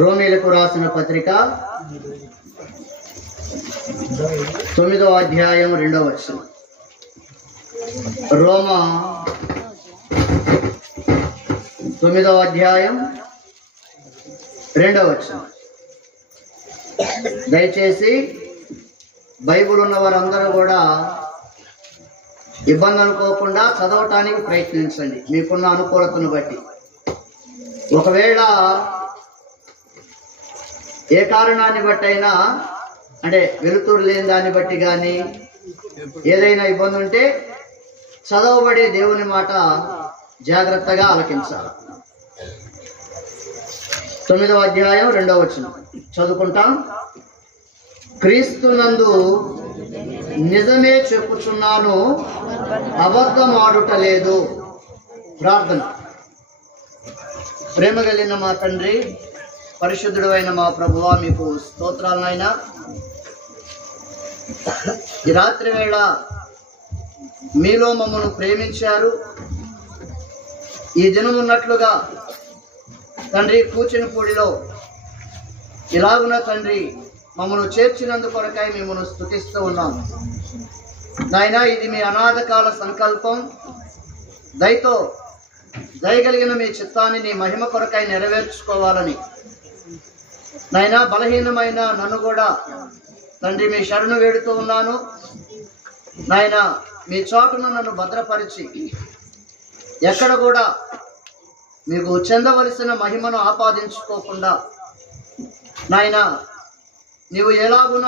రోమీలకు రాసిన పత్రిక 9వ అధ్యాయం 2వ వచనం. రోమా 9వ అధ్యాయం 2వ వచనం. దయచేసి బైబిల్ ఉన్న వారందరూ కూడా ఇబ్బంది అనుకోకుండా చదవటానికి ప్రయత్నించండి మీకున్న అనుకూలతను బట్టి. ఒకవేళ ఏ కారణాన్ని బట్టి అయినా, అంటే వెలుతురు లేని దాన్ని బట్టి కానీ ఏదైనా ఇబ్బంది ఉంటే చదవబడే దేవుని మాట జాగ్రత్తగా ఆలకించాలి. 9వ అధ్యాయం 2వ వచనం చదువుకుంటాం. క్రీస్తునందు నిజమే చెప్పుచున్నాను, అబద్ధం ఆడుటలేదు. ప్రార్థన. ప్రేమ కలిగిన మా తండ్రి, పరిశుద్ధుడు అయిన మా ప్రభువా, మీకు స్తోత్రాలనైనా. ఈ రాత్రి వేళ మీలో మమ్మల్ని ప్రేమించారు. ఈ దినం ఉన్నట్లుగా తండ్రి కూర్చుని పూడిలో ఇలాగున తండ్రి మమ్మల్ని చేర్చినందుకు కొరకై మిమ్మల్ని స్తుతిస్తూ ఉన్నాం నాయనా. ఇది మీ అనాథకాల సంకల్పం. దయతో దయగలిగిన మీ చిత్తాన్ని నీ మహిమ కొరకై నెరవేర్చుకోవాలని నాయనా, బలహీనమైన నన్ను కూడా తండ్రి మీ శరణు వేడుతూ ఉన్నాను నాయనా. మీ చోటును నన్ను భద్రపరిచి ఎక్కడ కూడా మీకు చెందవలసిన మహిమను ఆపాదించుకోకుండా నాయనా, నీవు ఎలాగున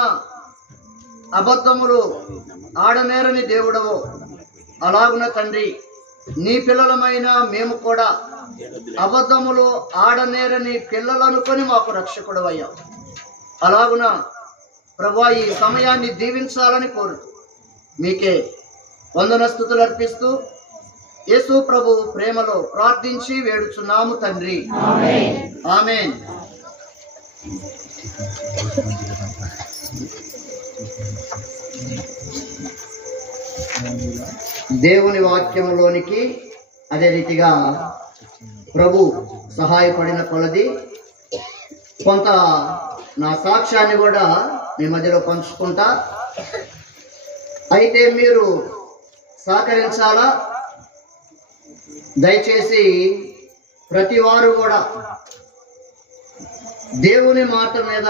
అబద్ధములు ఆడనేరని దేవుడవో అలాగున తండ్రి నీ పిల్లలమైన మేము కూడా అబద్ధములు ఆడనేరని పిల్లలనుకొని మాకు రక్షకుడు అయ్యావు. అలాగున ప్రభువా, ఈ సమయాన్ని దీవించాలని కోరుతూ మీకే వందన స్తుతులు అర్పిస్తూ యేసు ప్రభు ప్రేమలో ప్రార్థించి వేడుచున్నాము తండ్రి, ఆమేన్. దేవుని వాక్యములోనికి అదే రీతిగా ప్రభు సహాయపడిన కొలది కొంత నా సాక్ష్యాన్ని కూడా మీ మధ్యలో పంచుకుంటా. అయితే మీరు సహకరించాలా. దయచేసి ప్రతి వారు కూడా దేవుని మాట మీద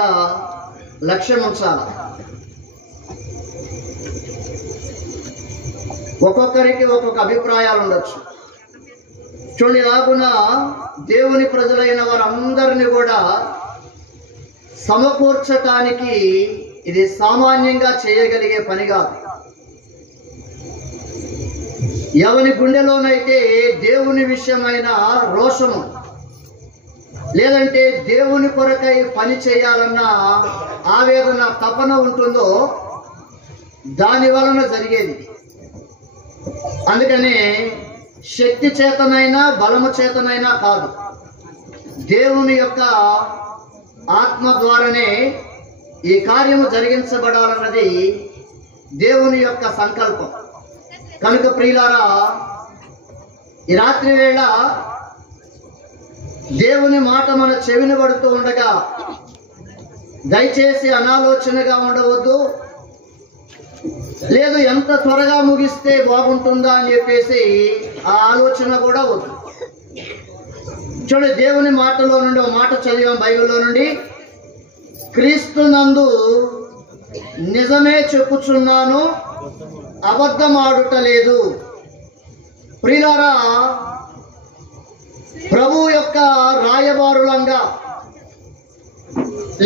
లక్ష్యం ఉంచాలి. ఒక్కొక్కరికి ఒక్కొక్క అభిప్రాయాలు ఉండొచ్చు. చూడండి, ఇలాగున దేవుని ప్రజలైన వారందరినీ కూడా సమకూర్చటానికి ఇది సామాన్యంగా చేయగలిగే పని కాదు. ఎవని గుండెలోనైతే దేవుని విషయమైన రోషము లేదంటే దేవుని కొరకై పని చేయాలన్న ఆవేదన తపన ఉంటుందో దాని వలన జరిగేది. అందుకనే శక్తి చేతనైనా బలము చేతనైనా కాదు, దేవుని యొక్క ఆత్మ ద్వారానే ఈ కార్యము జరిగించబడాలన్నది దేవుని యొక్క సంకల్పం. కనుక ప్రియులారా, ఈ రాత్రి వేళ దేవుని మాట మన చెవిని పడుతూ ఉండగా దయచేసి అనాలోచనగా ఉండవద్దు. లేదు ఎంత త్వరగా ముగిస్తే బాగుంటుందా అని చెప్పేసి ఆ ఆలోచన కూడా వద్దు. చూడండి, దేవుని మాటలో నుండి ఒక మాట చదివాం బైబిల్లో నుండి. క్రీస్తునందు నిజమే చెప్పుచున్నాను, అబద్ధం ఆడుటలేదు. ప్రియులారా, ప్రభు యొక్క రాయబారులంగా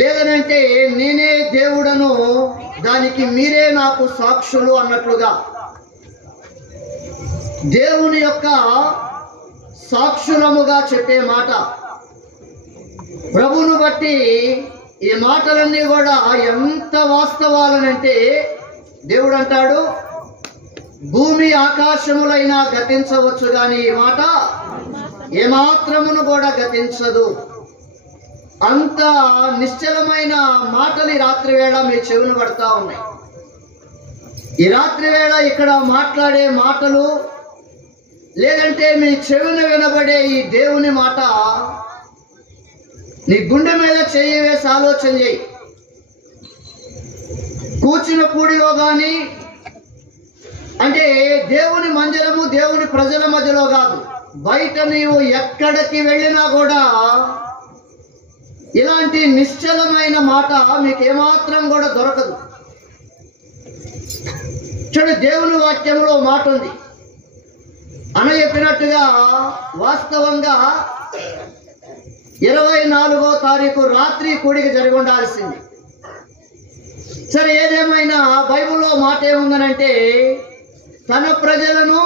లేదనంటే నేనే దేవుడను, దానికి మీరే నాకు సాక్షులు అన్నట్లుగా దేవుని యొక్క సాక్షులముగా చెప్పే మాట. ప్రభువును బట్టి ఈ మాటలన్నీ కూడా ఎంత వాస్తవాలనంటే దేవుడు అంటాడు, భూమి ఆకాశములైనా గతించవచ్చు కానీ ఈ మాట ఏమాత్రమును కూడా గతించదు. అంత నిశ్చలమైన మాటలు రాత్రి వేళ మీ చెవిని పడతా ఉన్నాయి. ఈ రాత్రి వేళ ఇక్కడ మాట్లాడే మాటలు, లేదంటే మీ చెవిన వినబడే ఈ దేవుని మాట నీ గుండె మీద చెయ్యి వేసి ఆలోచన చేయి. కూర్చున్న పూడిలో కానీ, అంటే దేవుని మందిరము దేవుని ప్రజల మధ్యలో కాదు, బయట నీవు ఎక్కడికి వెళ్ళినా కూడా ఇలాంటి నిశ్చలమైన మాట మీకు ఏమాత్రం కూడా దొరకదు. చూడు, దేవుని వాక్యంలో మాట ఉంది. అన్న చెప్పినట్టుగా వాస్తవంగా 24వ తారీఖు రాత్రి కూడిక జరిగి ఉండాల్సింది. సరే, ఏదేమైనా బైబిల్లో మాట ఏముందనంటే, తన ప్రజలను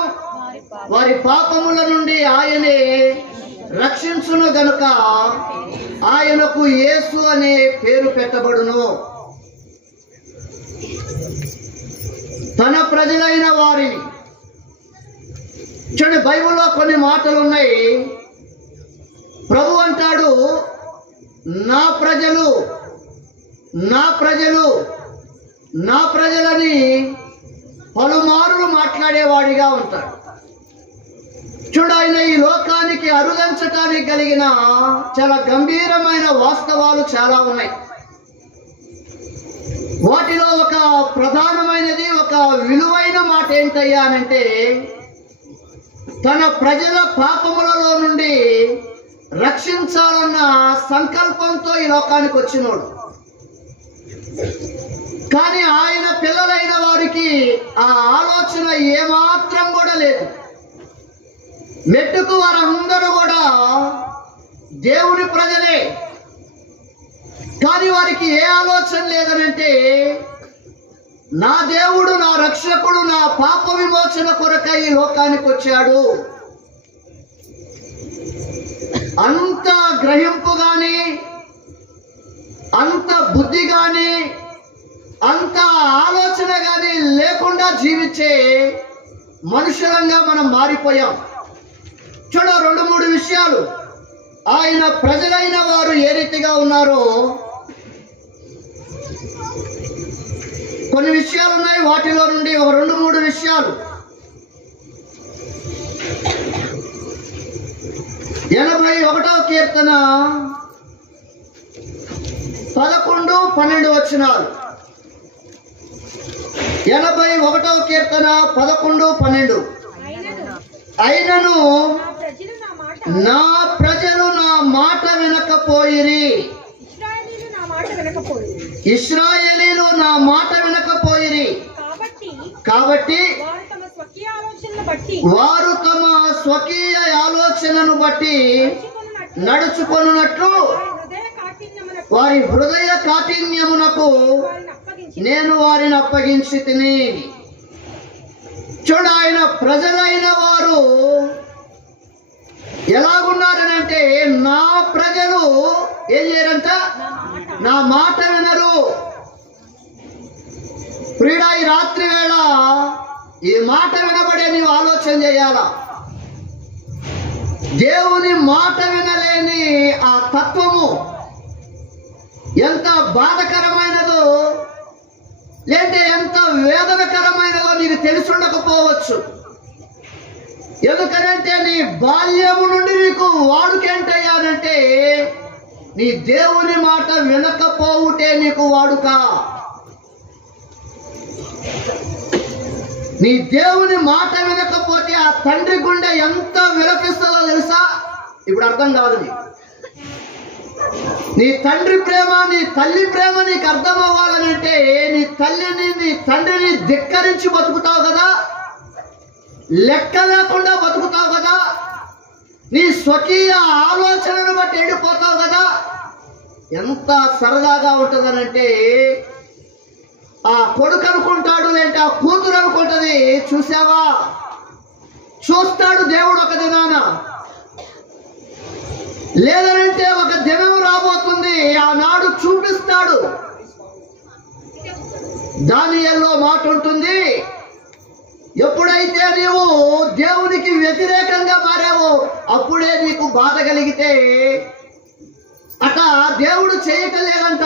వారి పాపముల నుండి ఆయనే రక్షించును గనుక ఆయనకు యేసు అనే పేరు పెట్టబడును. తన ప్రజలైన వారిని చూడండి, బైబిల్లో కొన్ని మాటలు ఉన్నాయి. ప్రభు అంటాడు, నా ప్రజలు నా ప్రజలు నా ప్రజలని పలుమారులు మాట్లాడేవాడిగా ఉంటాడు. చూడు, ఆయన ఈ లోకానికి అరుదించటానికి కలిగిన చాలా గంభీరమైన వాస్తవాలు చాలా ఉన్నాయి. వాటిలో ఒక ప్రధానమైనది, ఒక విలువైన మాట ఏంటయ్యా అనంటే, తన ప్రజల పాపములలో నుండి రక్షించాలన్న సంకల్పంతో ఈ లోకానికి వచ్చినోడు. కానీ ఆయన పిల్లలైన వారికి ఆ ఆలోచన ఏమాత్రం కూడా లేదు. మెట్టుకు వారందరూ కూడా దేవుని ప్రజలే, కానీ వారికి ఏ ఆలోచన లేదనంటే, నా దేవుడు, నా రక్షకుడు, నా పాప విమోచన కొరకై ఈ లోకానికి వచ్చాడు. అంత గ్రహింపు గాని, అంత బుద్ధి గాని, అంత ఆలోచన గాని లేకుండా జీవించే మనుషులంగా మనం మారిపోయాం. చూడ, 2-3 విషయాలు ఆయన ప్రజలైన వారు ఏ రీతిగా ఉన్నారో కొన్ని విషయాలు ఉన్నాయి. వాటిలో నుండి ఒక 2-3 విషయాలు. 81వ కీర్తన 11-12 వచనాలు. 81వ కీర్తన 11-12. అయినను నా ప్రజలు నా మాట వినకపోయిరి, ఇశ్రాయేలీలు నా మాట వినకపోయిరి, కాబట్టి వారు తమ స్వకీయ ఆలోచనను బట్టి నడుచుకొనున్నట్లు వారి హృదయ కాఠిన్యమునకు నేను వారిని అప్పగించి తిని. చూడ, ఆయన ప్రజలైన వారు ఎలాగున్నారనంటే, నా ప్రజలు ఏం చేయరంట, నా మాట వినరు. ప్రియుడా, ఈ రాత్రి వేళ ఈ మాట వినబడే నీవు ఆలోచన చేయాలా. దేవుని మాట వినలేని ఆ తత్వము ఎంత బాధకరమైనదో, లేదంటే ఎంత వేదనకరమైనదో నీకు తెలుసుండకపోవచ్చు. ఎందుకనంటే నీ బాల్యము నుండి నీకు వాడుకేంటయ్యానంటే, నీ దేవుని మాట వినకపోవుటే నీకు వాడుక. నీ దేవుని మాట వినకపోతే ఆ తండ్రి గుండె ఎంత విలపిస్తుందో తెలుసా? ఇప్పుడు అర్థం కాదు. నీ తండ్రి ప్రేమ, నీ తల్లి ప్రేమ నీకు అర్థం అవ్వాలనంటే, నీ తల్లిని, నీ తండ్రిని ధిక్కరించి బతుకుతావు కదా, లెక్క లేకుండా బతుకుతావు కదా, నీ స్వకీయ ఆలోచనను బట్టి ఎండిపోతావు కదా. ఎంత సరదాగా ఉంటుందనంటే, ఆ కొడుకు అనుకుంటాడు, లేదంటే ఆ కూతురు అనుకుంటది, చూసావా, చూస్తాడు దేవుడు ఒక దినాన. లేదనంటే ఒక దినం రాబోతుంది, ఆనాడు చూపిస్తాడు. దానియేలులో మాట ఉంటుంది, ఎప్పుడైతే నీవు దేవునికి వ్యతిరేకంగా మారావో అప్పుడే నీకు బాధ కలిగితే అట దేవుడు చేయటం లేదంట.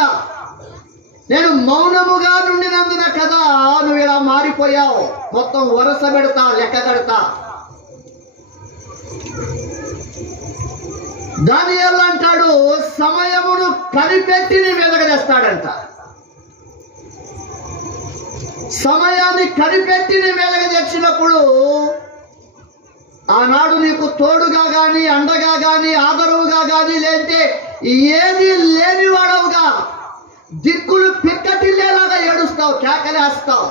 నేను మౌనముగా నుండినందున కదా నువ్వు ఇలా మారిపోయావు. మొత్తం వరుస పెడతా, లెక్క కడతా. దానియేలు అంటాడు, సమయమును కనిపెట్టి నీ మీదకి తెస్తాడంట. సమయాన్ని కనిపెట్టి నీ మీదకి తెచ్చినప్పుడు ఆనాడు నీకు తోడుగా గాని, అండగా గాని, ఆదరవుగా గాని, లేంటే ఏది లేనివాడవుగా దిక్కులు పిక్కటిల్లేలాగా ఏడుస్తావు, కేకలేస్తావు.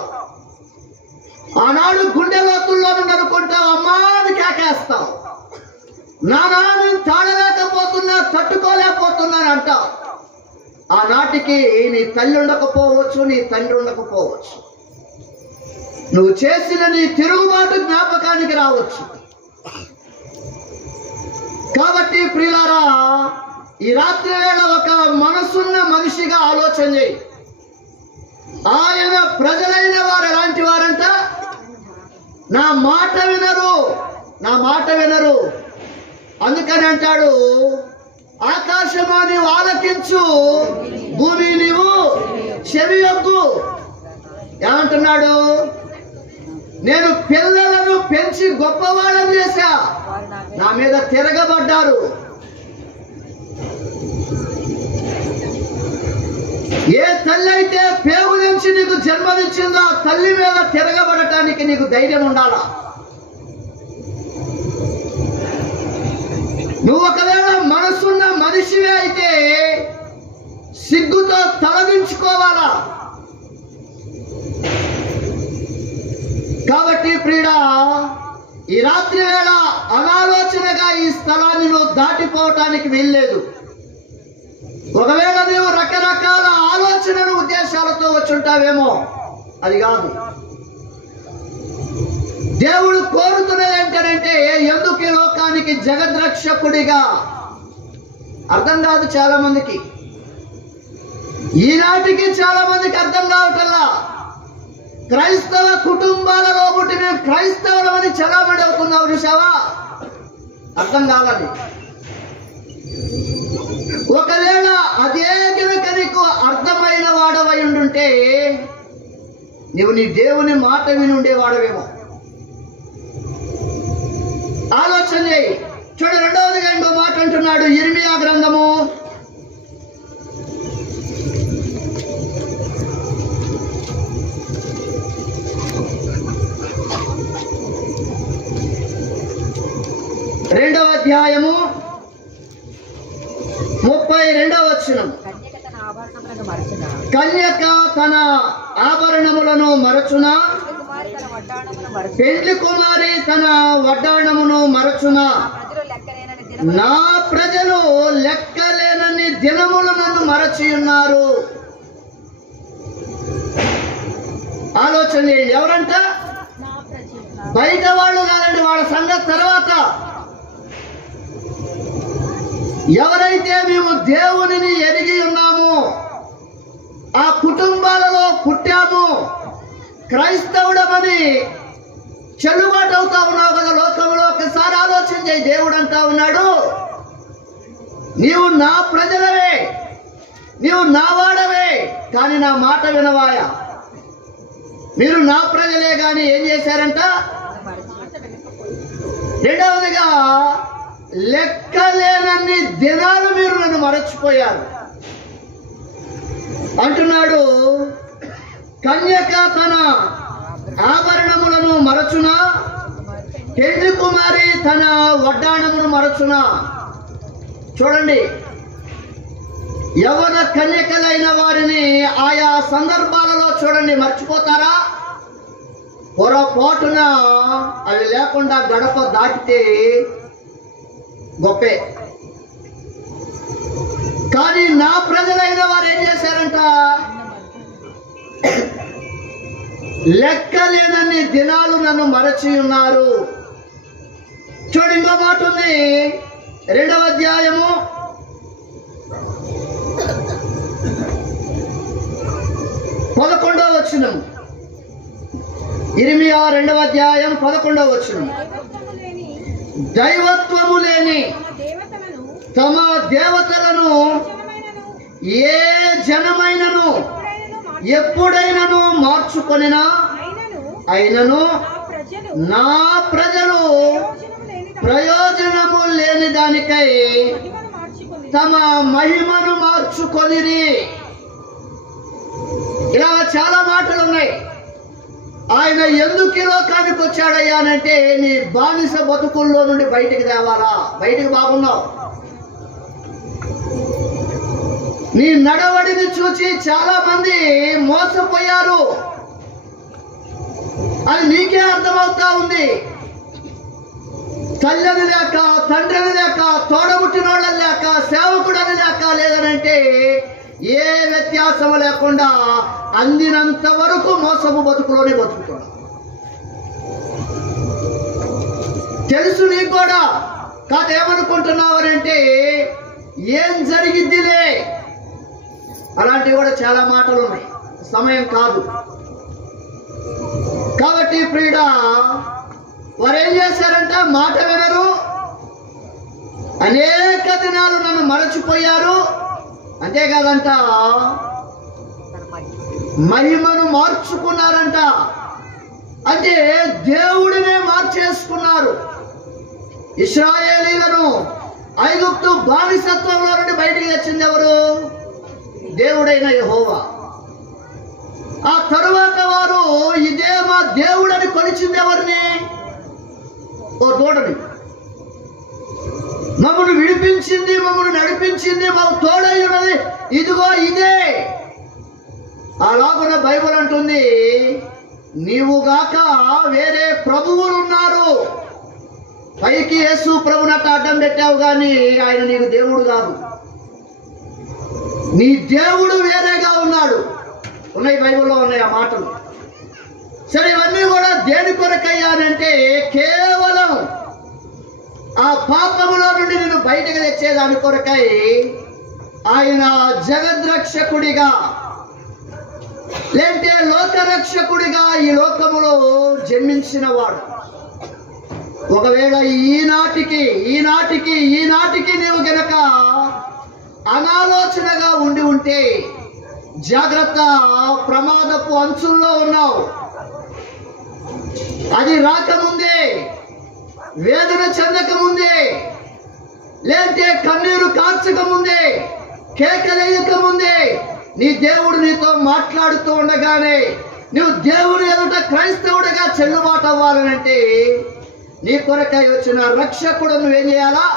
ఆనాడు గుండె లోతుల్లో నుండి అనుకుంటావు, అమ్మా అని కేకేస్తావు. నానా నేను తాళలేకపోతున్నా, తట్టుకోలేకపోతున్నాను అంటావు. ఆనాటికి నీ తల్లి ఉండకపోవచ్చు, నీ తండ్రి ఉండకపోవచ్చు. నువ్వు చేసిన నీ తిరుగుబాటు జ్ఞాపకానికి రావచ్చు. కాబట్టి ప్రియులారా, ఈ రాత్రి వేళ ఒక మనసున్న మనిషిగా ఆలోచన చేయి. ఆయన ప్రజలైన వారు ఎలాంటి వారంట? నా మాట వినరు, నా మాట వినరు. అందుకని అంటాడు, ఆకాశమా నీవు ఆలకించు, భూమి నీవు చెవియొగ్గు. ఏమంటున్నాడు? నేను పిల్లలను పెంచి గొప్పవాళ్ళని చేశా, నా మీద తిరగబడ్డారు. ఏ తల్లి అయితే పేగు నుంచి నీకు జన్మనిచ్చిందో ఆ తల్లి మీద తిరగబడటానికి నీకు ధైర్యం ఉండాలా. నువ్వు ఒకవేళ మనసున్న మనిషివే అయితే సిగ్గుతో తలదించుకోవాలా. కాబట్టి ప్రియుడా, ఈ రాత్రి వేళ అనాలోచనగా ఈ స్థలాన్ని నువ్వు దాటిపోవటానికి వీల్లేదు. ఒకవేళ నీవు రకరకాల ఆలోచనలు, ఉద్దేశాలతో వచ్చుంటావేమో, అది కాదు. దేవుడు కోరుతున్నది ఏంటంటే, ఎందుకు ఈ లోకానికి జగద్రక్షకుడిగా? అర్థం కాదు చాలా మందికి, ఈనాటికి చాలా మందికి అర్థం కావటల్లా. క్రైస్తవ కుటుంబాలలో పుట్టి మేము క్రైస్తవులమని చలామణి అవుతున్నావు, చూసావా? అర్థం కావాలి. ఒకవేళ అదే కనుక నీకు అర్థమైన వాడవై ఉండుంటే నువ్వు నీ దేవుని మాట విని ఉండేవాడవేమో. ఆలోచన చేయి. చూడు, రెండవదిగా ఇంకో మాట అంటున్నాడు. ఇర్మియా గ్రంథము 2వ అధ్యాయము 32వ వచనం. కన్యక తన ఆభరణములను మరచునా, పెండ్లి కుమారి తన వడ్డాణమును మరచునా, నా ప్రజలు లెక్కలేనన్ని దినములు నన్ను మరచి ఉన్నారు. ఆలోచన ఎవరంట? బయట వాళ్ళు కాదండి, వాళ్ళ సంగతి తర్వాత. ఎవరైతే మేము దేవునిని ఎరిగి ఉన్నామో, ఆ కుటుంబాలలో పుట్టాము, క్రైస్తవుడమని చెల్లుబాటు అవుతా ఉన్నావు కదా లోకంలో. ఒకసారి ఆలోచన చేయి. దేవుడు అంటా ఉన్నాడు, నీవు నా ప్రజలవే, నీవు నా వాడవే, కానీ నా మాట వినవాయా. మీరు నా ప్రజలే కానీ ఏం చేశారంట? రెండవదిగా, లెక్కలేనన్ని దినాలు మీరు నన్ను మరచిపోయారు అంటున్నాడు. కన్యక తన ఆభరణములను మరచునా, పెండ్లి కుమారి తన వడ్డాణమును మరచునా. చూడండి, యవ్వన కన్యకలైన వారిని ఆయా సందర్భాలలో చూడండి మర్చిపోతారా? పొరపాటున అవి లేకుండా గడప దాటితే గొప్పే. కానీ నా ప్రజలైన వారు ఏం చేశారంట? లెక్కలేనన్ని దినాలు నన్ను మరచి ఉన్నారు. చూడు, ఇంకో మాట ఉంది. 2వ అధ్యాయము 11వ వచనం. ఇర్మియా 2వ అధ్యాయం 11వ వచనం. దైవత్వము లేని తమ దేవతలను ఏ జనమైనను ఎప్పుడైనను మార్చుకొనినా అయినను నా ప్రజలు ప్రయోజనము లేని దానికై తమ మహిమను మార్చుకొనిరి. ఇలా చాలా మాటలు ఉన్నాయి. ఆయన ఎందుకు ఈ లోకానికి వచ్చాడయ్యా అంటే నీ బానిస బతుకుల్లో నుండి బయటికి తేవాలా. బయటికి బాగున్నావు, నీ నడవడిని చూసి చాలా మంది మోసపోయారు, అది నీకే అర్థమవుతా ఉంది. తల్లిని లేక, తండ్రిని లేక, తోడబుట్టినోళ్ళని లేక, సేవకుడని లేక, లేదనంటే ఏ వ్యత్యాసము లేకుండా అందినంత వరకు మోసపు బతుకులోనే బతుకుతున్నాడు. తెలుసు నీకు కూడా. కాదు ఏమనుకుంటున్నావు అంటే ఏం జరిగిద్దిలే, అలాంటివి కూడా చాలా మాటలు ఉన్నాయి, సమయం కాదు. కాబట్టి ప్రియుడా, వారు ఏం చేశారంట, మాట వినరు, అనేక దినాలు నన్ను మరచిపోయారు. అంతేకాదంట మహిమను మార్చుకున్నారంట. అంటే దేవుడినే మార్చేసుకున్నారు. ఇశ్రాయేలీలను ఐగుప్తు బానిసత్వంలో నుండి బయటికి తెచ్చింది ఎవరు? దేవుడైన యెహోవా. ఆ తరువాత వారు ఇదే మా దేవుడని కొలిచింది ఎవరిని? ఓ దూడని. మమ్మల్ని విడిపించింది, మమ్మల్ని నడిపించింది, మాకు తోడై ఉన్నది, ఇదిగో ఇదే. అలాగున బైబిల్ అంటుంది, నీవుగాక వేరే ప్రభువులు ఉన్నారు. పైకి యేసు ప్రభునట్టు అడ్డం పెట్టావు కానీ ఆయన నీకు దేవుడు కాదు. నీ దేవుడు వేరేగా ఉన్నాడు. ఉన్నాయి, బైబిల్లో ఉన్నాయి ఆ మాటలు. సరే, ఇవన్నీ కూడా దేని కొరకయ్యానంటే కేవలం ఆ పాపములో నుండి నేను బయటకు తెచ్చేదాని కొరకై ఆయన జగద్రక్షకుడిగా లేదంటే లోకరక్షకుడిగా ఈ లోకములో జన్మించిన వాడు. ఒకవేళ ఈనాటికి నీవు గనక అనాలోచనగా ఉండి ఉంటే జాగ్రత్త, ప్రమాదపు అంచుల్లో ఉన్నావు. అది రాకముందే, వేదన చెందకముందే, లేదంటే కన్నీరు కార్చకముందే, కేకలేయకముందే నీ దేవుడు నీతో మాట్లాడుతూ ఉండగానే నువ్వు దేవుని ఎదుట క్రైస్తవుడిగా చెల్లుబాటు అవ్వాలనంటే నీ కొరకై వచ్చిన రక్షకుడు నువ్వేం చేయాలా?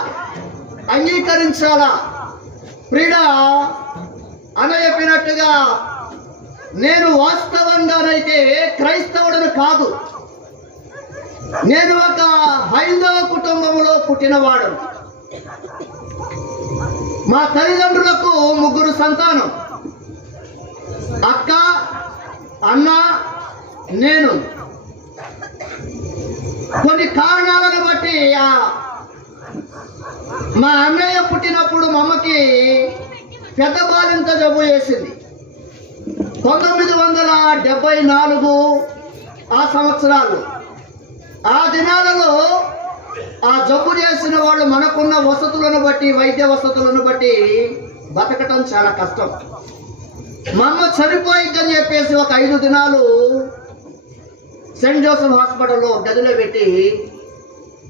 అంగీకరించాలా. ప్రియుడా, అని చెప్పినట్టుగా నేను వాస్తవంగానైతే క్రైస్తవుడను కాదు, నేను ఒక హైందవ కుటుంబంలో పుట్టినవాడు. మా తల్లిదండ్రులకు 3 సంతానం, అక్క, అన్న, నేను. కొన్ని కారణాలను బట్టి మా అన్నయ్య పుట్టినప్పుడు మా అమ్మకి పెద్ద బాలింత జబ్బు చేసింది. 1974 ఆ సంవత్సరాలు. ఆ దినాలలో ఆ జబ్బు చేసిన వాళ్ళు మనకున్న వసతులను బట్టి, వైద్య వసతులను బట్టి బతకటం చాలా కష్టం. మా అమ్మ చనిపోయిందని చెప్పేసి ఒక 5 దినాలు సెయింట్ జోసెఫ్ హాస్పిటల్లో గదిలో పెట్టి,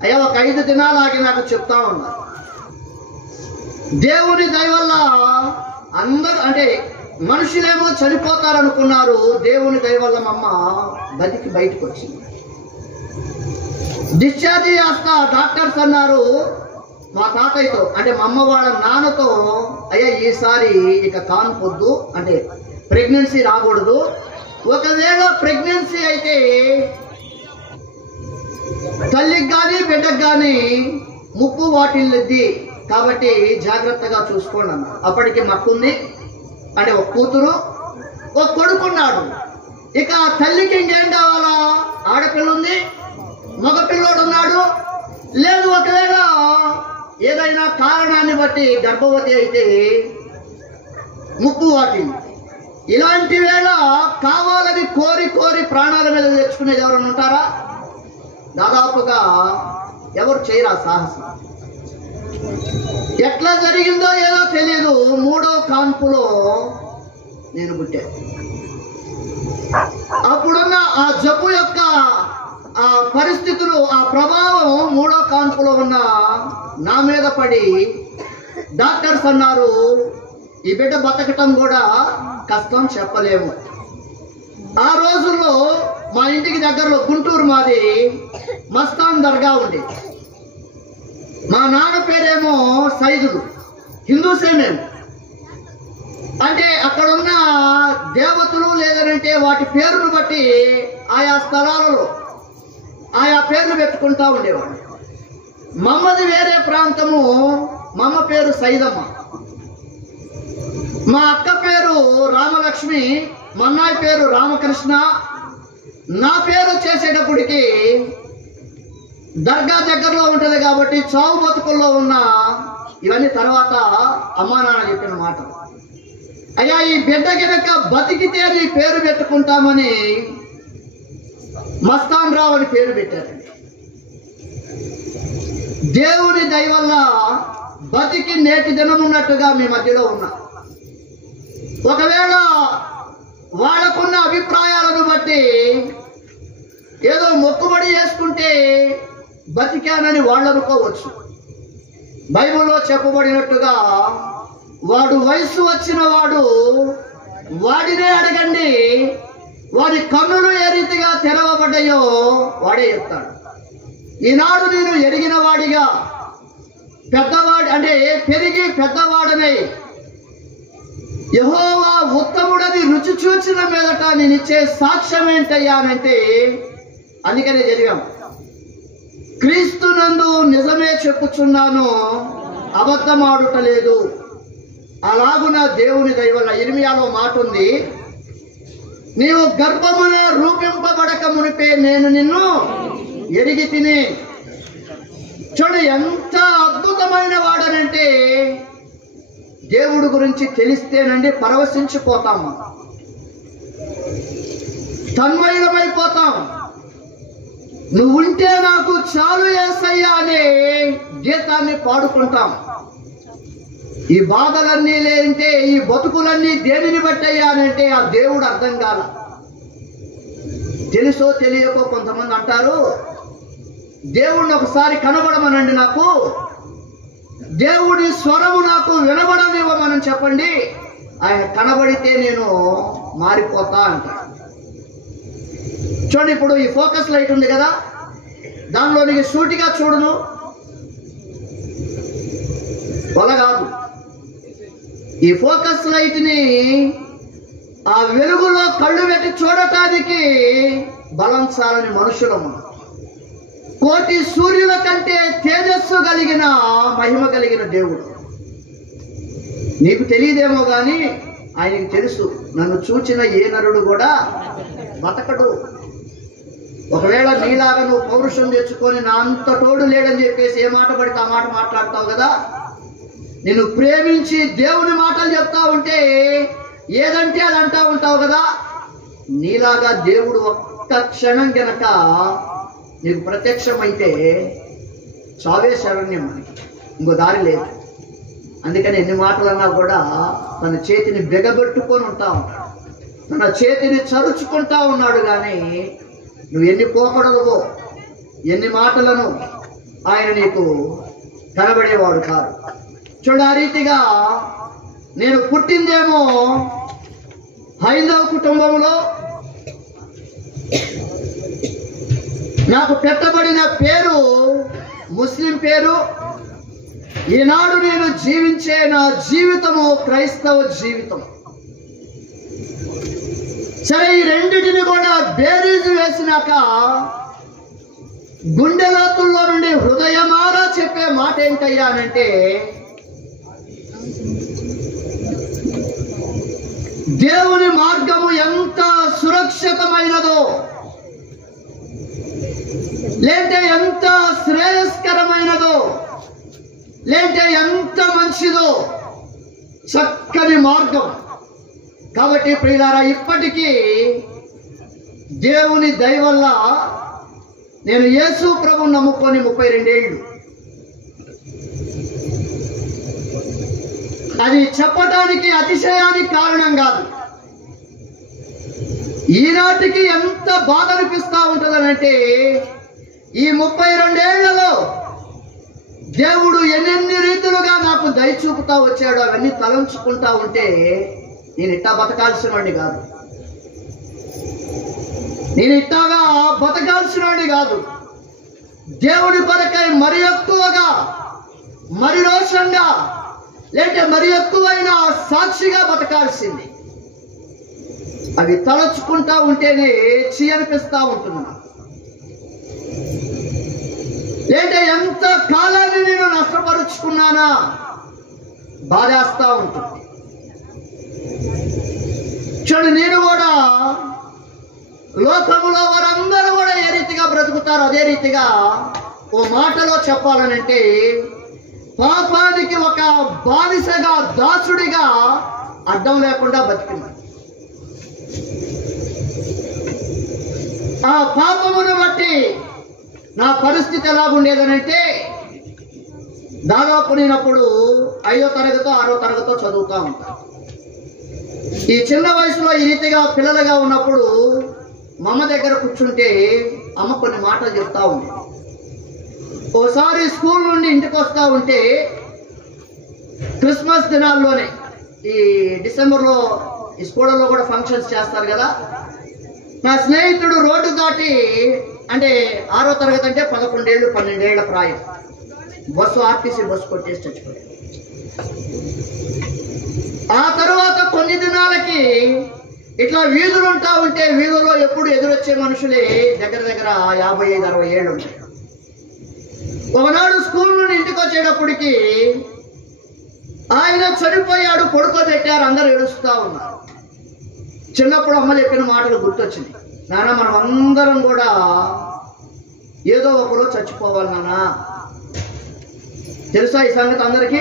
అయ్యా ఒక 5 దినాలు ఆగి నాకు చెప్తా ఉన్నారు. దేవుని దయ వల్ల అందరూ, అంటే మనుషులేమో చనిపోతారనుకున్నారు, దేవుని దయ వల్ల మా అమ్మ బతికి బయటకు వచ్చింది. డిశ్చార్జ్ చేస్తా డాక్టర్స్ అన్నారు మా తాతయ్యతో, అంటే మా అమ్మ వాళ్ళ నాన్నతో, అయ్యా ఈసారి ఇక కాన్పొద్దు, అంటే ప్రెగ్నెన్సీ రాకూడదు, ఒకవేళ ప్రెగ్నెన్సీ అయితే తల్లికి కానీ బిడ్డకు కానీ ముప్పు వాటిల్లిద్ది, కాబట్టి జాగ్రత్తగా చూసుకోండి అన్న. అప్పటికి మక్కుంది, అంటే ఒక కూతురు, ఒక కొడుకున్నాడు. ఇక తల్లికి ఇంకేం కావాలా? ఆడపిల్ల ఉంది, మగపిల్లోడు ఉన్నాడు. లేదు, ఒకవేళ ఏదైనా కారణాన్ని బట్టి గర్భవతి అయితే ముప్పు వాటిల్లి. ఇలాంటి వేళ కావాలని కోరి ప్రాణాల మీద తెచ్చుకునేది ఎవరైనా ఉంటారా? దాదాపుగా ఎవరు చేయరా సాహసం. ఎట్లా జరిగిందో ఏదో తెలియదు, 3వ కాన్పులో నేను పుట్టాను. అప్పుడున్న ఆ జబ్బు యొక్క ఆ పరిస్థితులు, ఆ ప్రభావం మూడో కాన్పులో ఉన్న నా మీద పడి డాక్టర్స్ అన్నారు, ఈ బిడ్డ బతకటం కూడా కష్టం, చెప్పలేము. ఆ రోజుల్లో మా ఇంటికి దగ్గరలో గుంటూరు మాది మస్తాన్ దర్గా ఉంది. మా నాన్న పేరేమో సైదులు, హిందూసే మేము. అంటే అక్కడున్న దేవతలు లేదంటే వాటి పేరును బట్టి ఆయా స్థలాలలో ఆయా పేర్లు పెట్టుకుంటా ఉండేవాడు. మమ్మది వేరే ప్రాంతము, మమ్మ పేరు సైదమ్మ, మా అక్క పేరు రామలక్ష్మి, మన్నాయి పేరు రామకృష్ణ. నా పేరు చేసేటప్పటికి దర్గా దగ్గరలో ఉంటుంది కాబట్టి చావు బతుకుల్లో ఉన్న ఇవన్నీ తర్వాత అమ్మా నాన్న చెప్పిన మాట. అయ్యా, ఈ బిడ్డ గినక బతికితే నీ పేరు పెట్టుకుంటామని మస్తాన్ రావు అని పేరు పెట్టారండి. దేవుని దయ వల్ల బతికి నేటి దినం ఉన్నట్టుగా మీ మధ్యలో ఉన్నా. ఒకవేళ వాళ్ళకున్న అభిప్రాయాలను బట్టి ఏదో మొక్కుబడి చేసుకుంటే బతికానని వాళ్ళు అనుకోవచ్చు. బైబిల్లో చెప్పబడినట్టుగా వాడు వయసు వచ్చిన వాడు వాడినే అడగండి, వాడి కన్నులు ఏ రీతిగా తెరవబడ్డాయో వాడే చెప్తాడు. ఈనాడు నేను ఎరిగిన వాడిగా పెద్దవాడి అంటే పెరిగి పెద్దవాడనై యెహోవా ఉత్తముడని రుచి చూచిన మీదట నేను ఇచ్చే సాక్ష్యం ఏంటయ్యానంటే, అందుకనే జరిగాం. క్రీస్తునందు నిజమే చెప్పుచున్నాను, అబద్ధమాడుటలేదు. అలాగున దేవుని దయ వల్ల ఇర్మియాలో మాట ఉంది, నీవు గర్భమున రూపింపబడక మునిపే నేను నిన్ను ఎరిగి తిని. చూడు ఎంత అద్భుతమైన వాడనంటే, దేవుడి గురించి తెలిస్తేనండి పరవశించిపోతాము, తన్మయులమైపోతాం. నువ్వుంటే నాకు చాలు యేసయ్యా అనే గీతాన్ని పాడుకుంటాం. ఈ బాధలన్నీ లేంటే, ఈ బతుకులన్నీ దేనిని బట్టయ్యానంటే ఆ దేవుడు అర్థం కాల. తెలుసో తెలియకో కొంతమంది అంటారు, దేవుడిని ఒకసారి కనబడమనండి, నాకు దేవుడి స్వరము నాకు వినబడనివ్వమని చెప్పండి, ఆయన కనబడితే నేను మారిపోతా అంటాడు. చూడండి, ఇప్పుడు ఈ ఫోకస్ లైట్ ఉంది కదా, దానిలోనికి సూటిగా చూడును, వల కాదు. ఈ ఫోకస్ లైట్ ని ఆ వెలుగులో కళ్ళు పెట్టి చూడటానికి బలం చాలని మనుషులము. కోటి సూర్యుల కంటే తేజస్సు కలిగిన మహిమ కలిగిన దేవుడు. నీకు తెలియదేమో గాని ఆయనకి తెలుసు, నన్ను చూచిన ఏ నరుడు కూడా బతకడు. ఒకవేళ నీలాగా నువ్వు పౌరుషం తెచ్చుకొని నా అంత తోడు లేడని చెప్పేసి ఏ మాట పడితే ఆ మాట మాట్లాడతావు కదా, నిన్ను ప్రేమించి దేవుని మాటలు చెప్తా ఉంటే ఏదంటే అది అంటా ఉంటావు కదా, నీలాగా దేవుడు ఒక్క క్షణం గనక నీకు ప్రత్యక్షమైతే చావే శరణ్యం, మనకి ఇంకో దారి లేదు. అందుకని ఎన్ని మాటలన్నా కూడా తన చేతిని బిగబెట్టుకొని ఉంటా ఉంటాడు, తన చేతిని చరుచుకుంటా ఉన్నాడు. కానీ నువ్వు ఎన్ని పోకడలువో ఎన్ని మాటలను ఆయన నీకు కనబడేవాడు కాదు. చూడ, ఆ రీతిగా నేను పుట్టిందేమో హైందవ కుటుంబంలో, నాకు పెట్టబడిన పేరు ముస్లిం పేరు. ఈనాడు నేను జీవించే నా జీవితము క్రైస్తవ జీవితం. సరే, ఈ రెండింటిని కూడా బేరీజు వేసినాక గుండె లోతుల్లో నుండి హృదయమారా చెప్పే మాట ఏంటయ్యానంటే, దేవుని మార్గము ఎంత సురక్షితమైనదో, లేంటే ఎంత శ్రేయస్కరమైనదో, లేంటే ఎంత మంచిదో, చక్కని మార్గం. కాబట్టి ప్రియులారా, ఇప్పటికీ దేవుని దయ వల్ల నేను యేసు ప్రభువుని నమ్ముకొని 32 ఏళ్ళు. అది చెప్పటానికి అతిశయానికి కారణం కాదు. ఈనాటికి ఎంత బాధ అనిపిస్తా ఉంటుందనంటే, ఈ 32 ఏళ్లలో దేవుడు ఎన్నెన్ని రీతులుగా నాకు దయ చూపుతా వచ్చాడు. అవన్నీ తలంచుకుంటా ఉంటే నేను ఇట్టా బతకాల్సిన వాడిని కాదు, నేను ఇట్టాగా బతకాల్సిన వాడిని కాదు. దేవుడి కొరకై మరి ఎక్కువగా, మరి రోషంగా, లేదంటే మరి ఎక్కువైన సాక్షిగా బతకాల్సింది. అవి తలచుకుంటా ఉంటేనే అనిపిస్తా ఉంటున్నా. లేదా ఎంత కాలాన్ని నేను నష్టపరుచుకున్నానా బాధేస్తా ఉంటుంది. చూడు, నేను కూడా లోకములో వారందరూ కూడా ఏ రీతిగా బ్రతుకుతారు అదే రీతిగా ఓ మాటలో చెప్పాలనంటే, పాపానికి ఒక బానిసగా, దాసుడిగా అడ్డం లేకుండా బతికింది. ఆ పాపమును బట్టి నా పరిస్థితి ఎలాగుండేదనంటే, దాదాపు నేనప్పుడు 5వ తరగతో 6వ తరగతో చదువుతా ఉంటాను. ఈ చిన్న వయసులో ఈ రీతిగా పిల్లలుగా ఉన్నప్పుడు మా అమ్మ దగ్గర కూర్చుంటే అమ్మ కొన్ని మాటలు చెప్తా ఉంది. ఓసారి స్కూల్ నుండి ఇంటికి వస్తూ ఉంటే, క్రిస్మస్ దినాల్లోనే, ఈ డిసెంబర్లో ఈ స్కూళ్ళలో కూడా ఫంక్షన్స్ చేస్తారు కదా, నా స్నేహితుడు రోడ్డు దాటి, అంటే 6వ తరగతి అంటే 11 ఏళ్ళు 12 ఏళ్ల ప్రాయం, బస్సు ఆర్టీసీ బస్సు కొట్టేసి చచ్చిపోయాడు. ఆ తర్వాత కొన్ని దినాలకి ఇట్లా వీధులు ఉంటా ఉంటే, వీధులో ఎప్పుడు ఎదురొచ్చే మనుషులే దగ్గర దగ్గర 55-60 ఏళ్ళు ఉంటాయి. ఒకనాడు స్కూల్ నుండి ఇంటికి వచ్చేటప్పటికి ఆయన చనిపోయాడు, పడుకోబెట్టారు, అందరూ ఏడుస్తూ ఉన్నారు. చిన్నప్పుడు అమ్మ చెప్పిన మాటలు గుర్తొచ్చింది. నాన్న, మనం అందరం కూడా ఏదో ఒకరు చచ్చిపోవాలి నాన్న. తెలుసా ఈ సంగతి అందరికీ?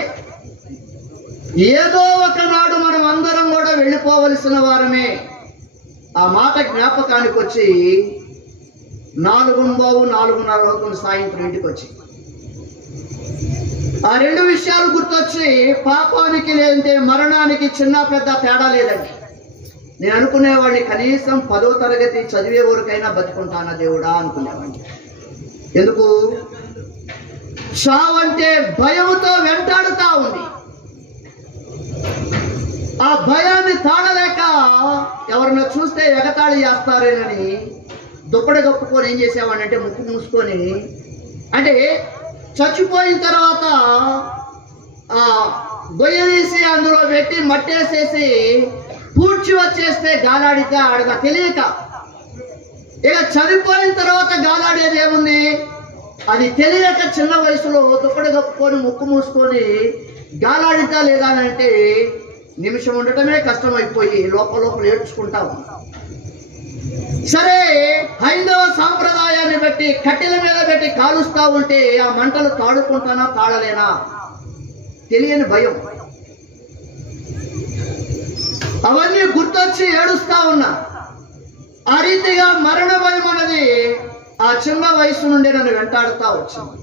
ఏదో ఒకనాడు మనం అందరం కూడా వెళ్ళిపోవలసిన వారమే. ఆ మాట జ్ఞాపకానికి వచ్చి 4:15-4:30 అవుతుంది సాయంత్రం ఇంటికి వచ్చి. ఆ 2 విషయాలు గుర్తొచ్చి, పాపానికి లేదంటే మరణానికి చిన్న పెద్ద తేడా లేదండి. నేను అనుకునేవాడిని, కనీసం 10వ తరగతి చదివే ఊరికైనా బతుకుంటానా దేవుడా అనుకునేవాడిని. ఎందుకు? చావంటే భయముతో వెంటాడుతా ఉంది. ఆ భయాన్ని తాళలేక ఎవరన్నా చూస్తే ఎగతాళి చేస్తారేనని దుప్పటి కప్పుకొని ఏం చేసేవాడిని అంటే, ముక్కు మూసుకొని, అంటే చచ్చిపోయిన తర్వాత గొయ్య తీసి అందులో పెట్టి మట్టేసేసి పూడ్చి వచ్చేస్తే గాలాడితే ఆడదా తెలియక, ఇక చనిపోయిన తర్వాత గాలాడేది ఏముంది అది తెలియక చిన్న వయసులో దుప్పటి కప్పుకొని ముక్కు మూసుకొని గాలాడితా లేదా అంటే నిమిషం ఉండటమే కష్టమైపోయి లోపల ఏడ్చుకుంటా ఉన్నాం. సరే, హైందవ సాంప్రదాయాన్ని బట్టి కట్టెల మీద పెట్టి కాలుస్తా ఉంటే ఆ మంటలు తాడుకుంటానా తాళలేనా తెలియని భయం, అవన్నీ గుర్తొచ్చి ఏడుస్తా ఉన్నా. ఆ రీతిగా మరణ భయం అనేది ఆ చిన్న వయసు నుండి నన్ను వెంటాడుతా వచ్చింది.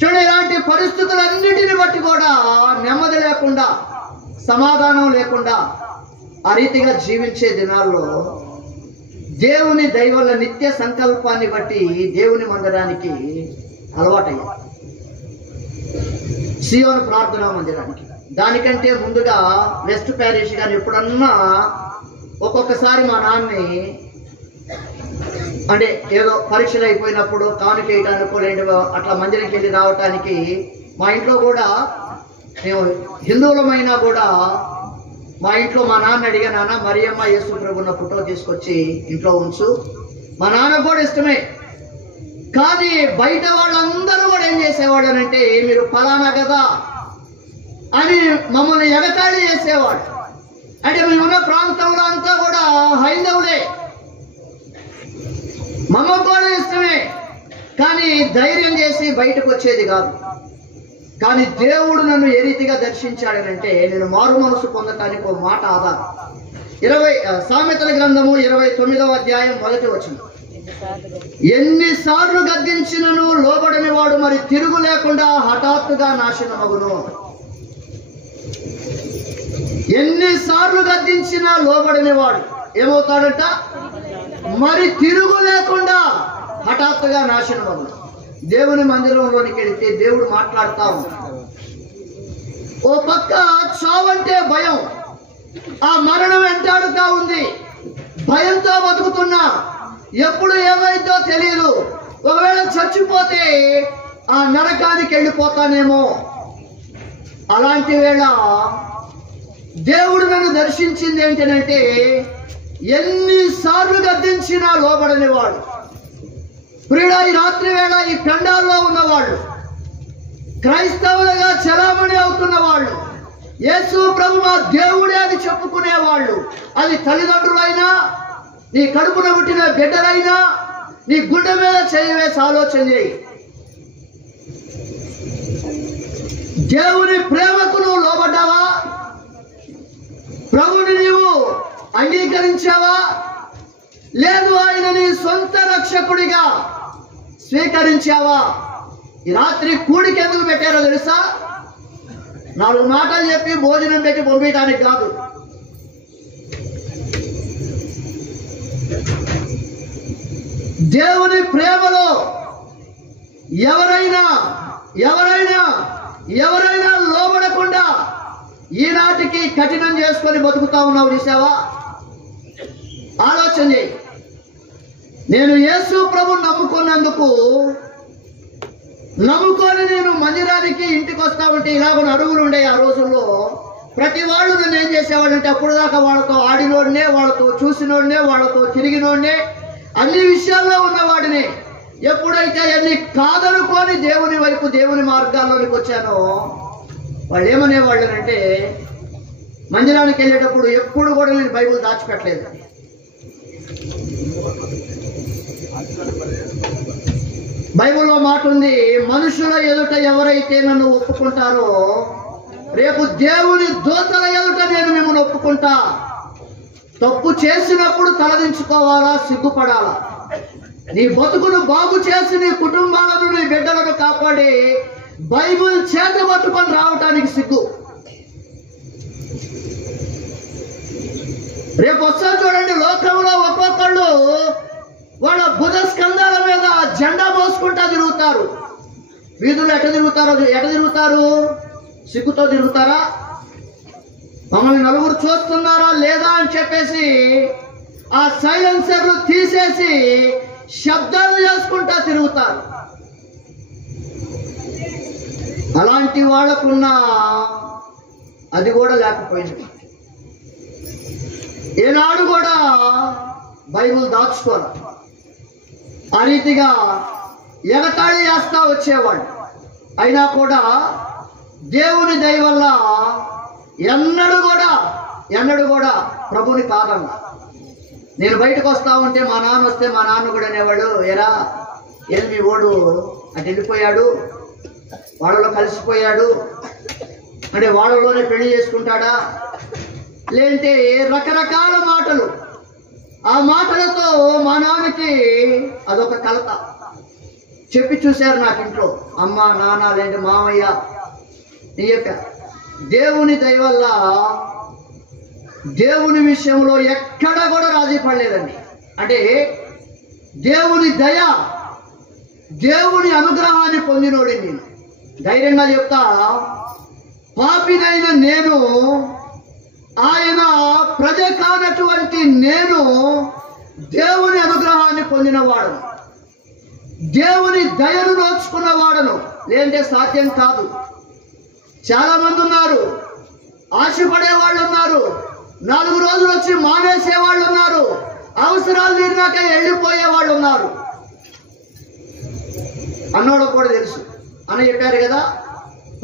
చూడ, ఇలాంటి పరిస్థితులన్నిటిని బట్టి కూడా నెమ్మది లేకుండా, సమాధానం లేకుండా ఆ రీతిగా జీవించే దినాల్లో దేవుని దయ వల్ల నిత్య సంకల్పాన్ని బట్టి దేవుని మందిరానికి అలవాటయ్యా, సియోను ప్రార్థనా మందిరానికి. దానికంటే ముందుగా వెస్ట్ ప్యారిష్ గారు ఎప్పుడన్నా ఒక్కొక్కసారి మా నాన్నని, అంటే ఏదో పరీక్షలు అయిపోయినప్పుడు కానుక వేయడానికో లేదంటే అట్లా మందిరానికి వెళ్ళి రావటానికి, మా ఇంట్లో కూడా మేము హిందువులమైనా కూడా మా ఇంట్లో మా నాన్న అడిగా, నాన్న మరియమ్మ యేసు ప్రభున్న ఫోటో తీసుకొచ్చి ఇంట్లో ఉంచు. మా నాన్న కూడా ఇష్టమే, కానీ బయట వాళ్ళందరూ కూడా ఏం చేసేవాడు అంటే, మీరు ఫలానా కదా అని మమ్మల్ని ఎగతాళి చేసేవాడు. అంటే మేమున్న ప్రాంతంలో అంతా కూడా హైందవులే, మమ్మల్ని కూడా ఇష్టమే, కానీ ధైర్యం చేసి బయటకు వచ్చేది కాదు. కానీ దేవుడు నన్ను ఏ రీతిగా దర్శించాడనంటే, నేను మారు మనసు పొందటానికి ఒక మాట ఆధారం. సామెతల గ్రంథము 29వ అధ్యాయం 1వ వచనం, ఎన్నిసార్లు గద్దించినను లోబడని వాడు మరి తిరుగు లేకుండా హఠాత్తుగా నాశనమగును. ఎన్నిసార్లు గద్దించినా లోబడని వాడు ఏమవుతాడంట? మరి తిరుగు లేకుండా హఠాత్తుగా నాశనం అవ్వదు. దేవుని మందిరంలోనికి వెళితే దేవుడు మాట్లాడుతూ ఉంటాడు. ఓ పక్క చావంటే భయం, ఆ మరణం వెంటాడుతూ ఉంది, భయంతో బతుకుతున్నా, ఎప్పుడు ఏమైందో తెలియదు, ఒకవేళ చచ్చిపోతే ఆ నరకానికి వెళ్ళిపోతానేమో. అలాంటి వేళ దేవుడు నన్ను దర్శించింది ఏంటంటే, ఎన్నిసార్లు గద్దించినా లోబడని వాడు. ప్రియుడా, ఈ రాత్రి వేళ ఈ పెండాల్లో ఉన్నవాళ్ళు, క్రైస్తవులుగా చలామణి అవుతున్న వాళ్ళు, యేసు ప్రభు మా దేవుడే అని చెప్పుకునేవాళ్ళు, అది తల్లిదండ్రులైనా, నీ కడుపున పుట్టిన బిడ్డలైనా, నీ గుండె మీద చేయి వేసి ఆలోచన చేయి. దేవుని ప్రేమకు నువ్వు లోబడ్డావా? ప్రభుని నీవు అంగీకరించావా? లేదు ఆయన నీ సొంత రక్షకుడిగా స్వీకరించావా? ఈ రాత్రి కూడికి ఎందుకు పెట్టారో తెలుసా? 4 మాటలు చెప్పి భోజనం పెట్టి పంపించడానికి కాదు. దేవుని ప్రేమలో ఎవరైనా లోబడకుండా ఈనాటికి కఠినం చేసుకొని బతుకుతా ఉన్నావు. చూసావా? ఆలోచన చేయి. నేను యేసు ప్రభు నమ్ముకొని నేను మందిరానికి ఇంటికి వస్తా ఉంటే ఇలాగ అడుగులు ఉండే ఆ రోజుల్లో ప్రతి వాళ్ళు నన్ను ఏం చేసేవాడంటే, అప్పుడు దాకా వాళ్ళతో ఆడినోడినే, వాళ్ళతో చూసినోడినే, వాళ్ళతో తిరిగినోడినే, అన్ని విషయాల్లో ఉన్నవాడిని. ఎప్పుడైతే అన్ని కాదనుకొని దేవుని వైపు, దేవుని మార్గాల్లోనికి వచ్చానో, వాళ్ళు ఏమనేవాళ్ళు అంటే, మందిరానికి వెళ్ళేటప్పుడు ఎప్పుడు కూడా నేను బైబిల్ దాచిపెట్టలేదు. బైబిల్లో మాట ఉంది, మనుషుల ఎదుట ఎవరైతే నన్ను ఒప్పుకుంటారో రేపు దేవుని దూతల ఎదుట నేను మిమ్మల్ని ఒప్పుకుంటా. తప్పు చేసినప్పుడు తలదించుకోవాలా, సిగ్గుపడాలా? నీ బతుకును బాగు చేసి నీ కుటుంబాలను, నీ బిడ్డలను కాపాడి బైబిల్ చేత పట్టుకొని రావటానికి సిగ్గు. రేపు వస్తా చూడండి, లోకంలో ఒక్కొక్కళ్ళు వాళ్ళ భుజ స్కంధాల మీద జెండా మోసుకుంటా తిరుగుతారు. వీధులు ఎట తిరుగుతారు? సిగ్గుతో తిరుగుతారా? మమ్మల్ని నలుగురు చూస్తున్నారా లేదా అని చెప్పేసి ఆ సైలెన్సర్లు తీసేసి శబ్దాలు చేసుకుంటా తిరుగుతారు. అలాంటి వాళ్ళకున్న అది కూడా లేకపోయింది. ఏనాడు కూడా బైబిల్ దాచుకోరు. ఆ రీతిగా ఎగతాళి చేస్తా వచ్చేవాడు. అయినా కూడా దేవుని దయ వల్ల ఎన్నడూ కూడా ప్రభుని కాదన్న. నేను బయటకు వస్తా ఉంటే మా నాన్న వస్తే మా నాన్న కూడా అనేవాడు, ఎరా ఏం మీ ఓడు అటు వెళ్ళిపోయాడు, వాళ్ళలో కలిసిపోయాడు అంటే వాళ్ళలోనే పెళ్లి చేసుకుంటాడా, లేదంటే రకరకాల మాటలు. ఆ మాటలతో మా నాన్నకి అదొక కలత. చెప్పి చూశారు నాకు ఇంట్లో, అమ్మ నాన్న లేదంటే మామయ్య. నేను చెప్పా, దేవుని దయ వల్ల దేవుని విషయంలో ఎక్కడ కూడా రాజీ పడలేదండి. అంటే దేవుని దయ, దేవుని అనుగ్రహాన్ని పొందినోడి నేను. ధైర్యంగా చెప్తా, పాపినైన నేను, ఆయన ప్రజ కానటువంటి నేను దేవుని అనుగ్రహాన్ని పొందినవాడను, దేవుని దయను నోచుకున్నవాడను. లేదంటే సాధ్యం కాదు. చాలా మంది ఉన్నారు, ఆశపడే వాళ్ళు ఉన్నారు, 4 రోజులు వచ్చి మానేసే వాళ్ళు ఉన్నారు, అవసరాలు తీరినాక వెళ్ళిపోయే వాళ్ళు ఉన్నారు. అన్నోడు కూడా తెలుసు అని చెప్పారు కదా.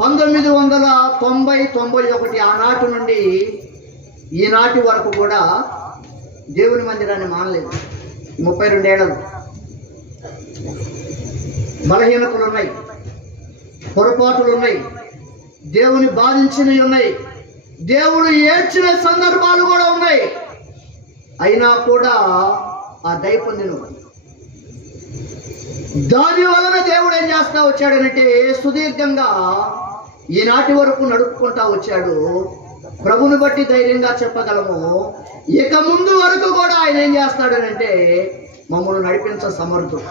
1990-91 ఆనాటి నుండి ఈనాటి వరకు కూడా దేవుని మందిరాన్ని మానలేదు. 32 ఏళ్ళు. బలహీనతలు ఉన్నాయి, పొరపాటులు ఉన్నాయి, దేవుని బాధించినవి ఉన్నాయి, దేవుడు ఏడ్చిన సందర్భాలు కూడా ఉన్నాయి. అయినా కూడా ఆ దయ పొందిన దాని వలన దేవుడు ఏం చేస్తా వచ్చాడనంటే, సుదీర్ఘంగా ఈనాటి వరకు నడుపుకుంటా వచ్చాడు. ప్రభుని బట్టి ధైర్యంగా చెప్పగలము. ఇక ముందు వరకు కూడా ఆయన ఏం చేస్తాడనంటే మమ్మల్ని నడిపించ సమర్థుడు.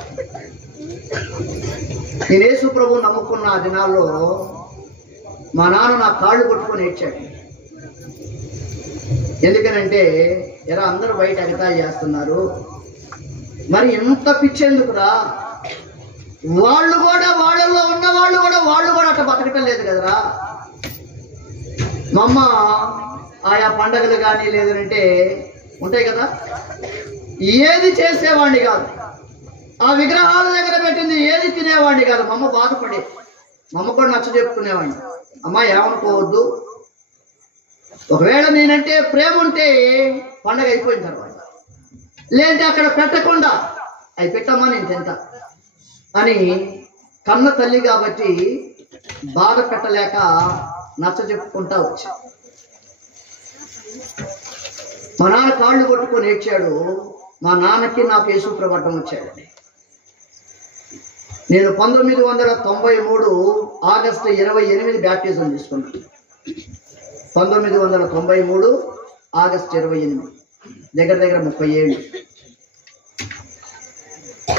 నేను యేసు ప్రభువు నమ్ముకున్న ఆ దినాల్లో మా నాన్న నా కాళ్ళు కొట్టుకొని ఏడ్చాడు. ఎందుకనంటే ఎరా అందరూ బయట ఎగతాళి చేస్తున్నారు, మరి ఎంత పిచ్చేందుకురా, వాళ్ళు కూడా వాళ్ళల్లో ఉన్న వాళ్ళు కూడా అట్లా బతకటం లేదు కదరా. మా అమ్మ ఆయా పండగలు కానీ లేదంటే ఉంటాయి కదా, ఏది చేసేవాడిని కాదు, ఆ విగ్రహాల దగ్గర పెట్టింది ఏది తినేవాడిని కాదు. మా అమ్మ బాధపడే, మా అమ్మ కూడా నచ్చ చెప్పుకునేవాడిని, అమ్మ ఏమనుకోవద్దు, ఒకవేళ నేనంటే ప్రేమ ఉంటే పండగ అయిపోయిన తర్వాత, లేదంటే అక్కడ పెట్టకుండా అవి పెట్టమ్మా నేను తింటా అని కన్న తల్లి కాబట్టి బాధ పెట్టలేక నచ్చ చెప్పుకుంటా వచ్చా. మా నాన్న కాళ్ళు కొట్టుకొని ఏడ్చాడు. మా నాన్నకి నాకు యేసు ప్రభు వచ్చాడండి. నేను 1993 ఆగస్టు 28 బ్యాప్టిజం తీసుకున్నాను. 1993 ఆగస్టు 28, దగ్గర 30 ఏళ్ళు.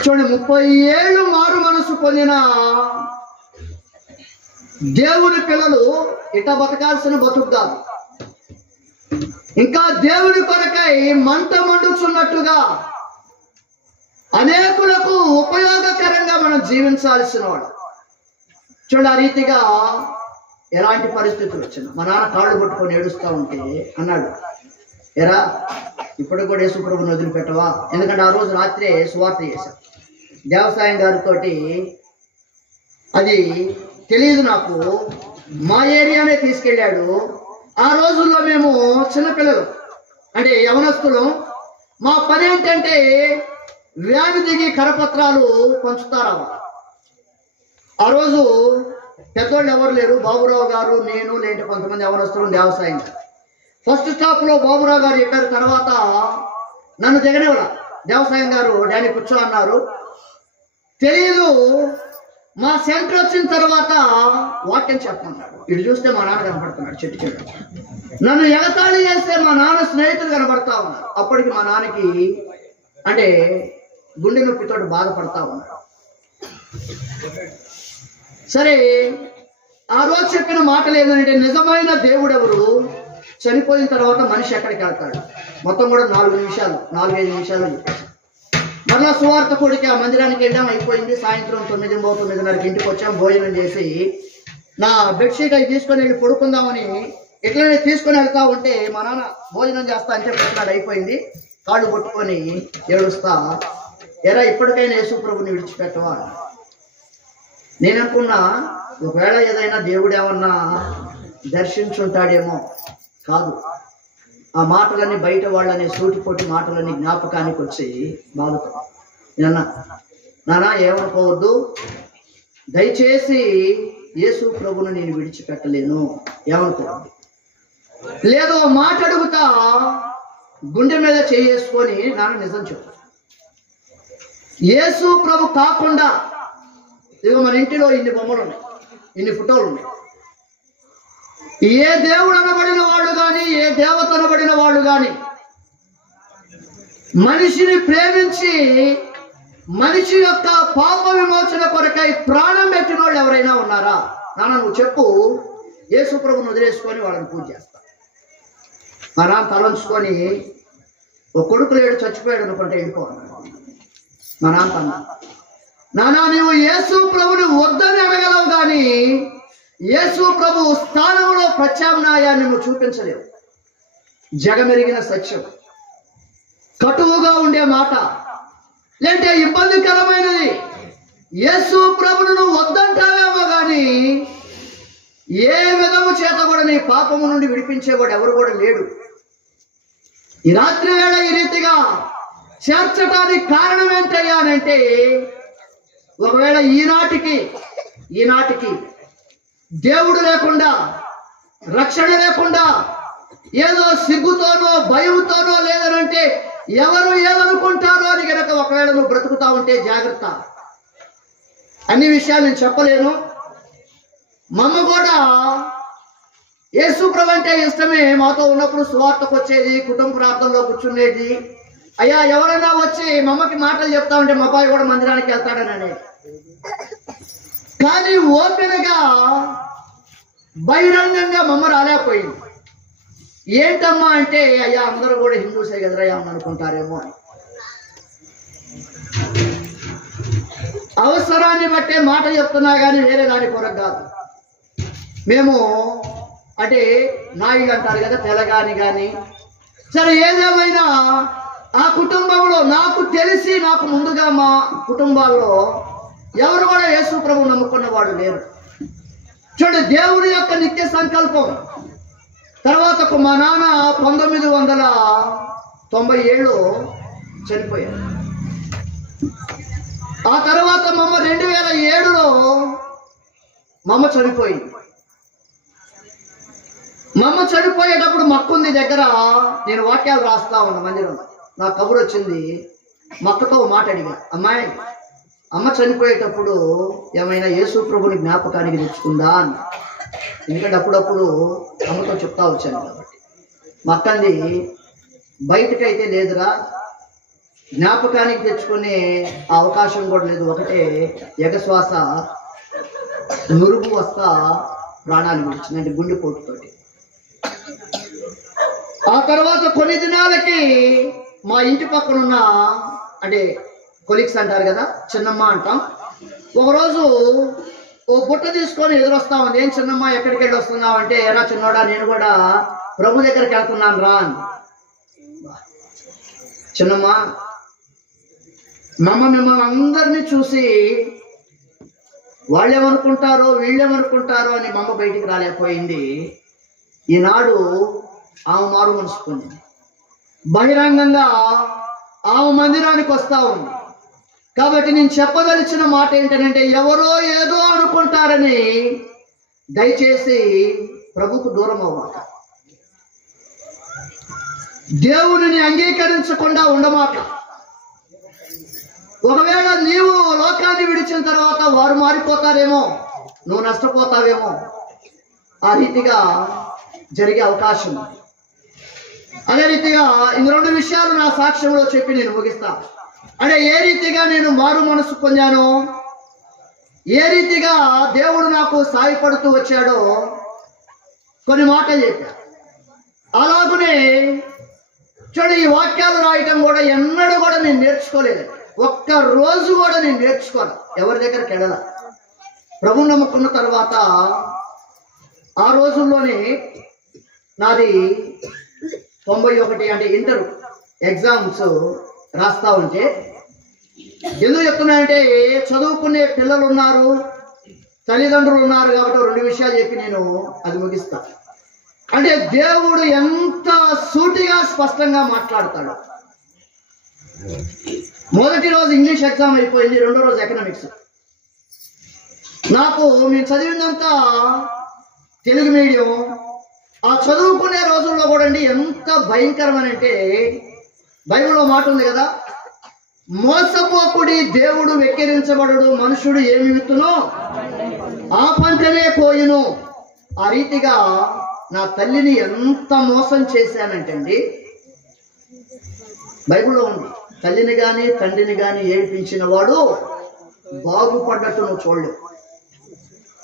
చూడండి, 30 ఏళ్ళు మారు మనసు పొందిన దేవుని పిల్లలు ఇట బతకాల్సిన బతుకు కాదు, ఇంకా దేవుని కొరకై మంట మండుచున్నట్టుగా అనేకులకు ఉపయోగకరంగా మనం జీవించాల్సిన వాడు. చూడండి, ఆ రీతిగా ఎలాంటి పరిస్థితులు వచ్చినా మా నాన్న కాళ్ళు పట్టుకొని ఏడుస్తూ ఉంటే అన్నాడు, ఎరా ఇప్పుడు కూడా యేసు ప్రభువుని వదిలిపెట్టవా? ఎందుకంటే ఆ రోజు రాత్రే సువార్త చేశాం దేవసాయం గారితో. అది తెలియదు నాకు, మా ఏరియానే తీసుకెళ్ళాడు. ఆ రోజుల్లో మేము చిన్నపిల్లలు అంటే యవనస్తులు. మా పని ఏంటంటే వ్యాధి దిగి కరపత్రాలు పంచుతారా. ఆ రోజు పెద్దోళ్ళు ఎవరు లేరు, బాబురావు గారు, నేను, లేంటి కొంతమంది యవనస్తులు, దేవసాయం గారు. ఫస్ట్ స్టాప్ లో బాబురావు గారు చెప్పారు. తర్వాత నన్ను దిగనివ్వరా, దేవసాయం గారు డాడీ కూర్చో అన్నారు. తెలియదు, మా సెంటర్ వచ్చిన తర్వాత వాక్యం చెప్పమన్నాడు. ఇటు చూస్తే మా నాన్న కనపడుతున్నాడు చెట్టు చెట్టు. నన్ను ఎగతాళి చేస్తే మా నాన్న స్నేహితులు కనబడతా ఉన్నారు. అప్పటికి మా నాన్నకి అంటే గుండె నొప్పితో బాధపడతా ఉన్నాడు. సరే, ఆ రోజు చెప్పిన మాటలు ఏంటంటే నిజమైన దేవుడు ఎవరు, చనిపోయిన తర్వాత మనిషి ఎక్కడికి వెళ్తాడు, మొత్తం కూడా 4-5 నిమిషాలు చెప్పారు. మరలా సువార్త కొడికి ఆ మందిరానికి వెళ్ళాం, అయిపోయింది. సాయంత్రం 9-9:30 ఇంటికి వచ్చాం. భోజనం చేసి నా బెడ్షీట్ అవి తీసుకొని వెళ్ళి పడుకుందామని ఎట్లనే తీసుకొని వెళ్తా ఉంటే మా నాన్న భోజనం చేస్తా అని చెప్పినాడు. అయిపోయింది, కాళ్ళు పట్టుకొని ఏడుస్తా, ఎరా ఇప్పటికైనా యేసు ప్రభుని విడిచిపెట్టవా? నేననుకున్నా ఒకవేళ ఏదైనా దేవుడు ఏమన్నా దర్శించుంటాడేమో. కాదు, ఆ మాటలన్నీ బయట వాళ్ళని సూటిపోటి మాటలన్నీ జ్ఞాపకానికి వచ్చి బాధతో నానా ఏమనుకోవద్దు, దయచేసి యేసు ప్రభుని నేను విడిచిపెట్టలేను, ఏమనుకోవద్దు. లేదో మాట అడుగుతా గుండె మీద చేసుకొని నాన్న నిజం చెప్పు, యేసు ప్రభు కాకుండా ఇదిగో మన ఇంటిలో ఇన్ని బొమ్మలు ఉన్నాయి, ఇన్ని ఫోటోలు ఉన్నాయి. ఏ దేవుడు అనబడిన వాళ్ళు కానీ, ఏ దేవత అనబడిన వాళ్ళు కానీ మనిషిని ప్రేమించి మనిషి యొక్క పాప విమోచన కొరకై ప్రాణం పెట్టిన వాళ్ళు ఎవరైనా ఉన్నారా? నాన్న నువ్వు చెప్పు, యేసు ప్రభుని వదిలేసుకొని వాళ్ళని పూజ చేస్తా. మా నాన్న తలంచుకొని ఒక కొడుకు లేడు, చచ్చిపోయాడు అనుకుంటే వెళ్ళిపోవాలి. మా నాన్న అన్నా, నానా నీవు యేసు ప్రభుని వద్దని అనగలవు కానీ యేసు ప్రభు స్థానంలో ప్రత్యామ్నాయాన్ని నువ్వు చూపించలేవు. జగమెరిగిన సత్యం, కటువుగా ఉండే మాట, లేదంటే ఇబ్బందికరమైనది. యేసు ప్రభును నువ్వు వద్దంటావేమో కానీ ఏ విధము చేత కూడా నీ పాపము నుండి విడిపించేవాడు ఎవరు కూడా లేడు. ఈ రాత్రి వేళ ఈ రీతిగా చేర్చడానికి కారణం ఏంటయ్యానంటే, ఒకవేళ ఈనాటికి దేవుడు లేకుండా, రక్షణ లేకుండా, ఏదో సిగ్గుతోనో భయంతోనో లేదనంటే ఎవరు ఏమనుకుంటారో అని కనుక ఒకవేళ నువ్వు బ్రతుకుతా ఉంటే జాగ్రత్త. అన్ని విషయాలు నేను చెప్పలేను. మమ్మ కూడా యేసు ప్రభు అంటే ఇష్టమే. మాతో ఉన్నప్పుడు సువార్తకు వచ్చేది, కుటుంబ ప్రార్థనలో కూర్చునేది. అయ్యా ఎవరైనా వచ్చి మా అమ్మకి మాటలు చెప్తా ఉంటే మా అబ్బాయి కూడా మందిరానికి వెళ్తాడనని. కానీ ఓపెన్గా బహిరంగంగా మా అమ్మ రాలేకపోయింది. ఏంటమ్మా అంటే, అయ్యా అందరూ కూడా హిందూసే కదరయ్యా అని అనుకుంటారేమో అని. అవసరాన్ని బట్టే మాట చెప్తున్నా కానీ వేరే దాని కొరకు కాదు. మేము అంటే నాయుడు అంటారు కదా, తెలగాని కానీ సరే ఏదేమైనా ఆ కుటుంబంలో నాకు తెలిసి నాకు ముందుగా మా కుటుంబాల్లో ఎవరు కూడా యేసు ప్రభు నమ్ముకున్న వాడు లేరు. చూడండి, దేవుని యొక్క నిత్య సంకల్పం. తర్వాత మా నాన్న 1997లో చనిపోయారు. ఆ తర్వాత మా అమ్మ 2007లో మా అమ్మ చనిపోయింది. మా అమ్మ చనిపోయేటప్పుడు మక్కుంది దగ్గర నేను వాక్యాలు రాస్తా ఉన్నా మందిరంలో. నా కబురు వచ్చింది. మక్కతో మాట అడిగా, అమ్మాయి అమ్మ చనిపోయేటప్పుడు ఏమైనా యేసు ప్రభుని జ్ఞాపకానికి తెచ్చుకుందా అని. ఎందుకంటే అప్పుడప్పుడు అమ్మతో చెప్తా వచ్చాను కాబట్టి. మక్కంది బయటకైతే లేదురా, జ్ఞాపకానికి తెచ్చుకునే అవకాశం కూడా లేదు. ఒకటే ఎగశ్వాస నురుగు వస్తా ప్రాణాలు విడిచింది, అంటే గుండెపోటుతోటి. ఆ తర్వాత కొన్ని దినాలకి మా ఇంటి పక్కనున్న అంటే కొలీగ్స్ అంటారు కదా, చిన్నమ్మ అంటాం. ఒకరోజు ఓ బుట్ట తీసుకొని ఎదురొస్తా ఉంది. ఏం చిన్నమ్మ ఎక్కడికి వెళ్ళి వస్తున్నావు అంటే, ఎరా చిన్నోడా నేను కూడా ప్రభు దగ్గరికి వెళ్తున్నాను రా అని. చిన్నమ్మ మా అమ్మ మిమ్మల్ని అందరినీ చూసి వాళ్ళేమనుకుంటారో వీళ్ళేమనుకుంటారో అని మా అమ్మ బయటికి రాలేకపోయింది. ఈనాడు ఆమె మారు మనసు పొందింది. బహిరంగంగా ఆమె మందిరానికి వస్తా ఉంది. కాబట్టి నేను చెప్పదలిచిన మాట ఏంటంటే, ఎవరో ఏదో అనుకుంటారని దయచేసి ప్రభుకు దూరం అవ్వక, దేవుని అంగీకరించకుండా ఉండమాక. ఒకవేళ నీవు లోకాన్ని విడిచిన తర్వాత వారు మారిపోతారేమో, నువ్వు నష్టపోతావేమో, ఆ రీతిగా జరిగే అవకాశం. అదే రీతిగా ఇంక 2 విషయాలు నా సాక్ష్యంలో చెప్పి నేను ముగిస్తా. అంటే ఏ రీతిగా నేను మారు మనసు పొందానో, ఏ రీతిగా దేవుడు నాకు సాయపడుతూ వచ్చాడో కొన్ని మాటలు చెప్పా. అలాగనే చూడు, ఈ వాక్యాలు రాయటం కూడా ఎన్నడూ కూడా నేను నేర్చుకోలేదు. ఒక్క రోజు కూడా నేను నేర్చుకోను, ఎవరి దగ్గరికి వెళ్ళాల. ప్రభు నమ్ముకున్న తర్వాత ఆ రోజుల్లోనే నాది 91 అంటే ఇంటర్ ఎగ్జామ్స్ రాస్తా ఉంటే, ఎందుకు చెప్తున్నానంటే చదువుకునే పిల్లలు ఉన్నారు, తల్లిదండ్రులు ఉన్నారు కాబట్టి 2 విషయాలు చెప్పి నేను అది ముగిస్తా. అంటే దేవుడు ఎంత సూటిగా స్పష్టంగా మాట్లాడతాడు. మొదటి రోజు ఇంగ్లీష్ ఎగ్జామ్ అయిపోయింది, 2వ రోజు ఎకనామిక్స్. నాకు నేను చదివినంతా తెలుగు మీడియం. ఆ చదువుకునే రోజుల్లో కూడా అండి ఎంత భయంకరమనంటే, బైబిల్లో మాట ఉంది కదా, మోసపోకుడి దేవుడు వెక్కిరించబడడు, మనుషుడు ఏమి విత్తునో ఆ పంటనే కోయును. ఆ రీతిగా నా తల్లిని ఎంత మోసం చేశానంటండి. బైబిల్లో ఉంది, తల్లిని గాని తండ్రిని గాని ఏడిపించిన వాడు బాగుపడ్డట్టు నువ్వు చూడలేవు.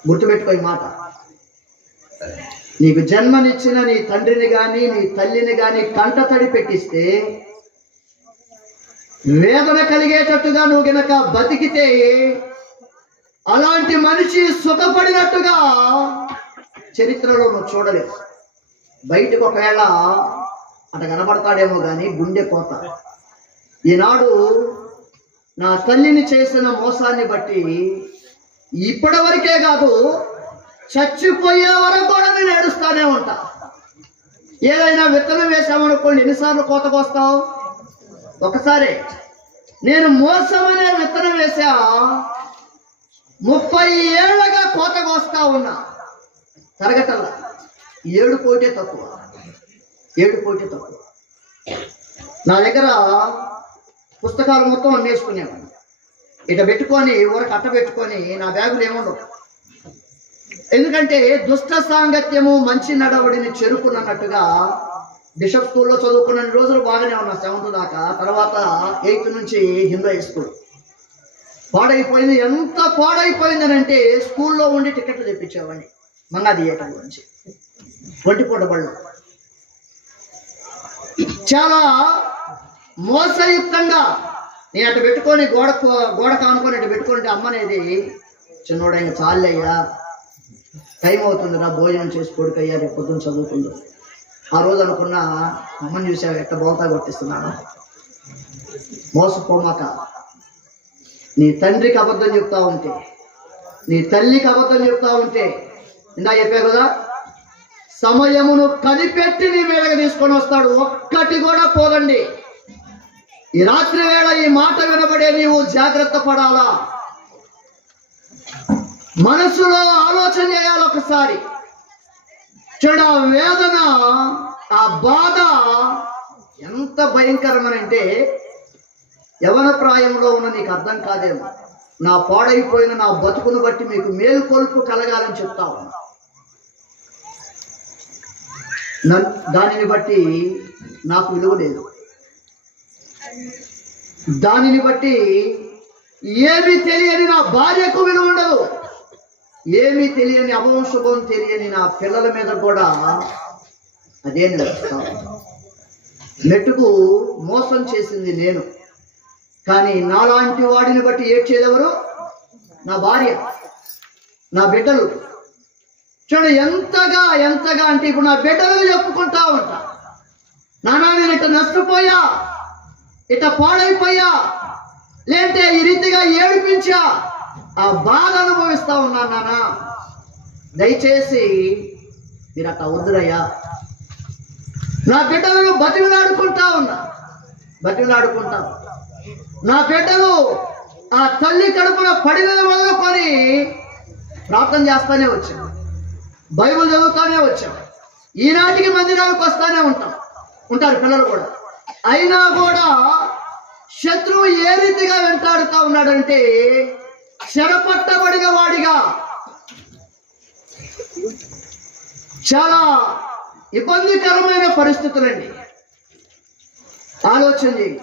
గుర్తుపెట్టుకోయి మాట. నీకు జన్మనిచ్చిన నీ తండ్రిని గాని నీ తల్లిని గాని కంట తడి పెట్టిస్తే, వేదన కలిగేటట్టుగా నువ్వు గనక బతికితే, అలాంటి మనిషి సుఖపడినట్టుగా చరిత్రలో నువ్వు చూడలేవు. బయటకు ఒకవేళ అట కనబడతాడేమో కానీ గుండె కోత. ఈనాడు నా తల్లిని చేసిన మోసాన్ని బట్టి ఇప్పటి వరకే కాదు, చచ్చిపోయే వరకు కూడా నేను ఏడుస్తానే ఉంటా. ఏదైనా విత్తనం వేసామనుకోండి, ఎన్నిసార్లు కోతకు వస్తావు? ఒకసారి. నేను మోసం అనే విత్తనం వేసా, 30 ఏళ్లగా కోతకు వస్తా ఉన్నా. తరగతల్లా 7 పోటీ తక్కువ. నా దగ్గర పుస్తకాలు మొత్తం అమ్మేసుకునేవాడిని. ఇట పెట్టుకొని ఊరకు అట్ట పెట్టుకొని, నా బ్యాగులు ఏముండవు. ఎందుకంటే దుష్ట సాంగత్యము మంచి నడవడిని చెరుకున్నట్టుగా బిషప్ స్కూల్లో చదువుకున్న రోజులు బాగానే ఉన్నా 7th దాకా. తర్వాత 8th నుంచి హిందూ హై స్కూల్ పాడైపోయింది. ఎంత పాడైపోయిందని అంటే స్కూల్లో ఉండి టికెట్లు తెప్పించేవాడిని మంగా థియేటర్ నుంచి, ఒంటిపూట బళ్ళు. చాలా మోసయుక్తంగా నేను అటు పెట్టుకొని గోడ కానుకొని అటు పెట్టుకుంటే అమ్మనేది, చిన్నోడైన చాలయ్యా టైం అవుతుందిరా, భోజనం చేసి కొడుకయ్యా రేపు పొద్దున్న చదువుకుందు. ఆ రోజు అనుకున్న అమ్మని చూసావు ఎట్ట బోల్తా కొట్టిస్తున్నాను. మోసపోమాక, నీ తండ్రికి అబద్ధం చెప్తా ఉంటే, నీ తల్లికి అబద్ధం చెప్తా ఉంటే, ఇందా చెప్పే కదా, సమయమును కనిపెట్టి నీ మీదకి తీసుకొని వస్తాడు. ఒక్కటి కూడా పోదండి. ఈ రాత్రి వేళ ఈ మాట వినబడే నీవు జాగ్రత్త పడాలా. మనసులో ఆలోచన చేయాలి ఒకసారి. చూడ, ఆ వేదన, ఆ బాధ ఎంత భయంకరమనంటే యవన ప్రాయంలో ఉన్న నీకు అర్థం కాదేమో. నా పాడైపోయిన నా బతుకును బట్టి మీకు మేలుకొల్పు కలగాలని చెప్తా ఉన్నా. దానిని బట్టి నాకు విలువ లేదు. దానిని బట్టి ఏమి తెలియని నా భార్యకు విలువ ఉండదు. ఏమీ తెలియని, అవంశుభం తెలియని నా పిల్లల మీద కూడా అదే నిలుస్తాను. మెట్టుకు మోసం చేసింది నేను, కానీ నాలాంటి వాడిని బట్టి ఏడ్చేదెవరు? నా భార్య, నా బిడ్డలు. చూడండి ఎంతగా ఎంతగా అంటే ఇప్పుడు నా బిడ్డలు చెప్పుకుంటా ఉంటా, నానా నేను ఇట్ట నష్టపోయా, ఇట్ట పాడైపోయా, లేదంటే ఈ రీతిగా ఏడిపించా, ఆ బాధ అనుభవిస్తా ఉన్నాను నాన్న. దయచేసి మీరు అట్లా వద్దురయ్యా. నా బిడ్డలను బతిమలాడుకుంటా ఉన్నా, బతిమలాడుకుంటా. నా బిడ్డలు ఆ తల్లి కడుపున పడిన మొదలుకొని ప్రార్థన చేస్తానే వచ్చాం, బైబిల్ చదువుతానే వచ్చాం, ఈనాటికి మందిరానికి వస్తానే ఉంటారు పిల్లలు కూడా. అయినా కూడా శత్రువు ఏ రీతిగా వెంటాడుతా ఉన్నాడంటే చెరపట్టబడిన వాడిగా. చాలా ఇబ్బందికరమైన పరిస్థితులండి. ఆలోచన చేయి.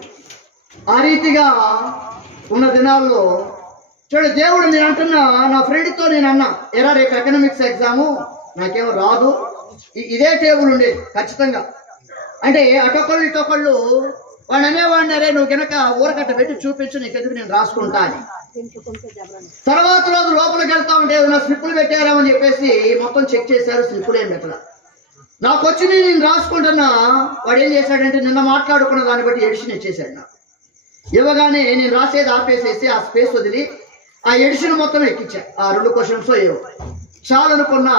ఆ రీతిగా ఉన్న దినాల్లో చూడ, దేవుడు నేను అంటున్నా, నా ఫ్రెండ్తో నేను అన్నా, ఎరా రేపు ఎకనామిక్స్ ఎగ్జాము నాకేమో రాదు. ఇదే టేబుల్ ఉండేది ఖచ్చితంగా. అంటే అటొకళ్ళు ఇటొకళ్ళు వాడు అనేవాడిని, అరే నువ్వు కనుక ఊరకట్ట పెట్టి చూపించు, నీకు ఎదుగు నేను రాసుకుంటా అని. తర్వాత రోజు లోపలికి వెళ్తా ఉంటే ఏదైనా స్లిప్పులు పెట్టారామని చెప్పేసి మొత్తం చెక్ చేశారు, స్లిప్పులు ఏం పెట్టాల. నాకు వచ్చి నేను రాసుకుంటున్నా. వాడు ఏం చేశాడంటే నిన్న మాట్లాడుకున్న దాన్ని బట్టి ఎడిషన్ ఇచ్చేసాడు నాకు. ఇవ్వగానే నేను రాసేది ఆపేసేసి ఆ స్పేస్ వదిలి ఆ ఎడిషన్ మొత్తం ఎక్కించా. ఆ 2 క్వశ్చన్స్ ఏవో చాలు అనుకున్నా.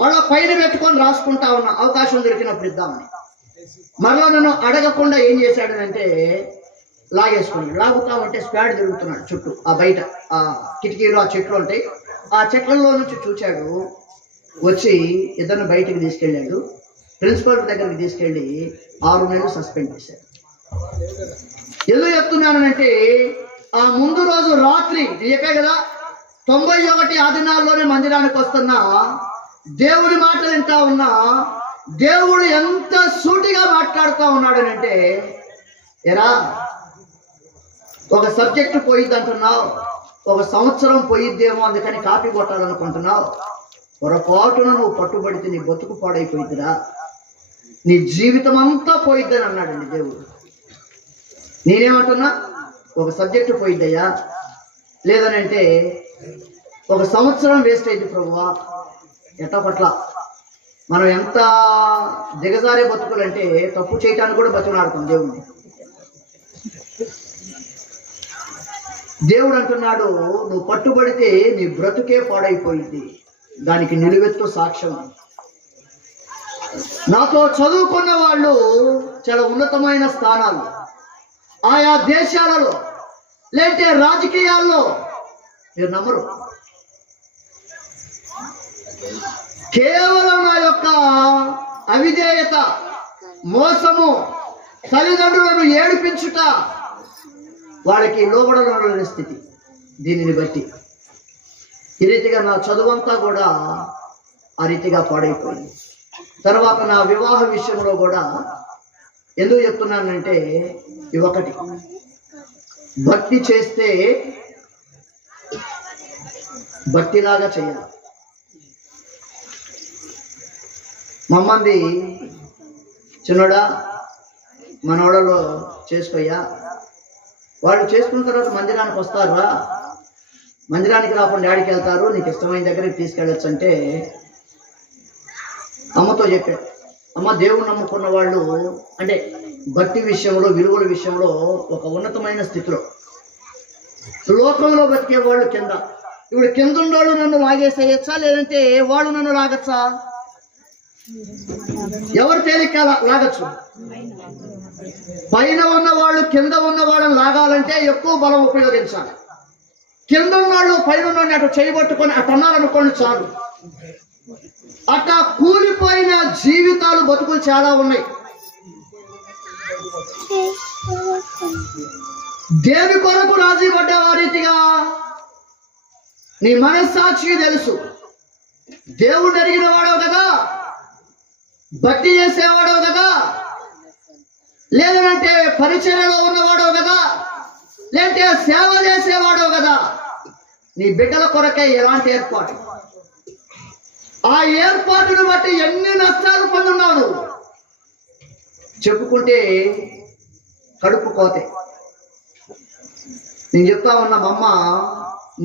మళ్ళీ పైన పెట్టుకొని రాసుకుంటా ఉన్నా, అవకాశం దొరికినప్పుడు ఇద్దామని. మరలా నన్ను అడగకుండా ఏం చేశాడనంటే లాగేసుకున్నాడు. లాగుతా ఉంటే స్పాడ్ తిరుగుతున్నాడు చుట్టూ. ఆ బయట ఆ కిటికీలు, ఆ చెట్లు ఉంటాయి, ఆ చెట్లలో నుంచి చూచాడు. వచ్చి ఇద్దరిని బయటికి తీసుకెళ్ళాడు. ప్రిన్సిపల్ దగ్గరికి తీసుకెళ్ళి 6 నెలలు సస్పెండ్ చేశాడు. ఎందుకు చెప్తున్నానంటే ఆ ముందు రోజు రాత్రి చెప్పే కదా, 91 ఆ దినాల్లోనే మందిరానికి వస్తున్నా, దేవుడి మాటలు వింటా ఉన్నా. దేవుడు ఎంత సూటిగా మాట్లాడుతూ ఉన్నాడనంటే, ఎరా ఒక సబ్జెక్టు పోయిద్ది అంటున్నావు, 1 సంవత్సరం పోయిద్దేమో అందుకని కాపీ కొట్టాలనుకుంటున్నావు, పొరపాటున నువ్వు పట్టుబడితే నీ బతుకు పాడైపోయిద్దిరా, నీ జీవితం అంతా పోయిద్దని అన్నాడండి దేవుడు. నేనేమంటున్నా, 1 సబ్జెక్టు పోయిద్దయ్యా, లేదనంటే 1 సంవత్సరం వేస్ట్ అయింది ప్రభువా. ఎట్టపట్ల మనం ఎంత దిగజారే బతుకులంటే తప్పు చేయటానికి కూడా బతుకులాడుతాం దేవుడిని. దేవుడు అంటున్నాడు, నువ్వు పట్టుబడితే నీ బ్రతుకే పాడైపోయింది, దానికి నిలువెత్తు సాక్ష్యం. నాతో చదువుకున్న వాళ్ళు చాలా ఉన్నతమైన స్థానాలు, ఆయా దేశాలలో లేదంటే రాజకీయాల్లో, మీరు నమ్మరు, కేవలం నా యొక్క అవిధేయత, మోసము, తల్లిదండ్రులను ఏడిపించుట, వాళ్ళకి లోబడలేని స్థితి. దీనిని బట్టి ఈ రీతిగా నా చదువంతా కూడా ఆ రీతిగా పాడైపోయింది. తర్వాత నా వివాహ విషయంలో కూడా ఎందుకు చెప్తున్నానంటే ఒకటి, భక్తి చేస్తే భక్తిలాగా చేయాలి. మమ్మంది చిన్నోడా మనోడలో చేసుకోయ్యా, వాళ్ళు చేసుకున్న తర్వాత మందిరానికి వస్తారా, మందిరానికి రాకుండా డాడీకి వెళ్తారు, నీకు ఇష్టమైన దగ్గరికి తీసుకెళ్ళచ్చు అంటే అమ్మతో చెప్పాడు, అమ్మ దేవుడు నమ్ముకున్న వాళ్ళు అంటే భక్తి విషయంలో విలువల విషయంలో ఒక ఉన్నతమైన స్థితిలో, లోకంలో బతికే వాళ్ళు కింద, ఇప్పుడు కింద ఉన్నోళ్ళు నన్ను లాగేసేయచ్చా లేదంటే వాళ్ళు నన్ను లాగచ్చా? ఎవరు తేలిక లాగచ్చు? పైన ఉన్న వాళ్ళు కింద ఉన్న వాళ్ళని లాగాలంటే ఎక్కువ బలం ఉపయోగించాలి. కింద ఉన్నవాళ్ళు పైన ఉన్న అటు చేయబట్టుకొని అటు అన్నారనుకోండి చాలు. అట్లా కూలిపోయిన జీవితాలు బతుకులు చాలా ఉన్నాయి. దేవి కొరకు రాజీ పడ్డావు ఆ రీతిగా నీ మనస్సాక్షికి తెలుసు. దేవుడు అడిగిన వాడవు కదా, భక్తి చేసేవాడవు కదా, లేదంటే పరిచర్యలో ఉన్నవాడవు కదా, లేదంటే సేవ చేసేవాడవు కదా. నీ బిడ్డల కొరకే ఎలాంటి ఏర్పాటు, ఆ ఏర్పాటును బట్టి ఎన్ని నష్టాలు పొందున్నావు చెప్పుకుంటే కడుపు కోతే. నేను చెప్తా ఉన్నా, మా అమ్మ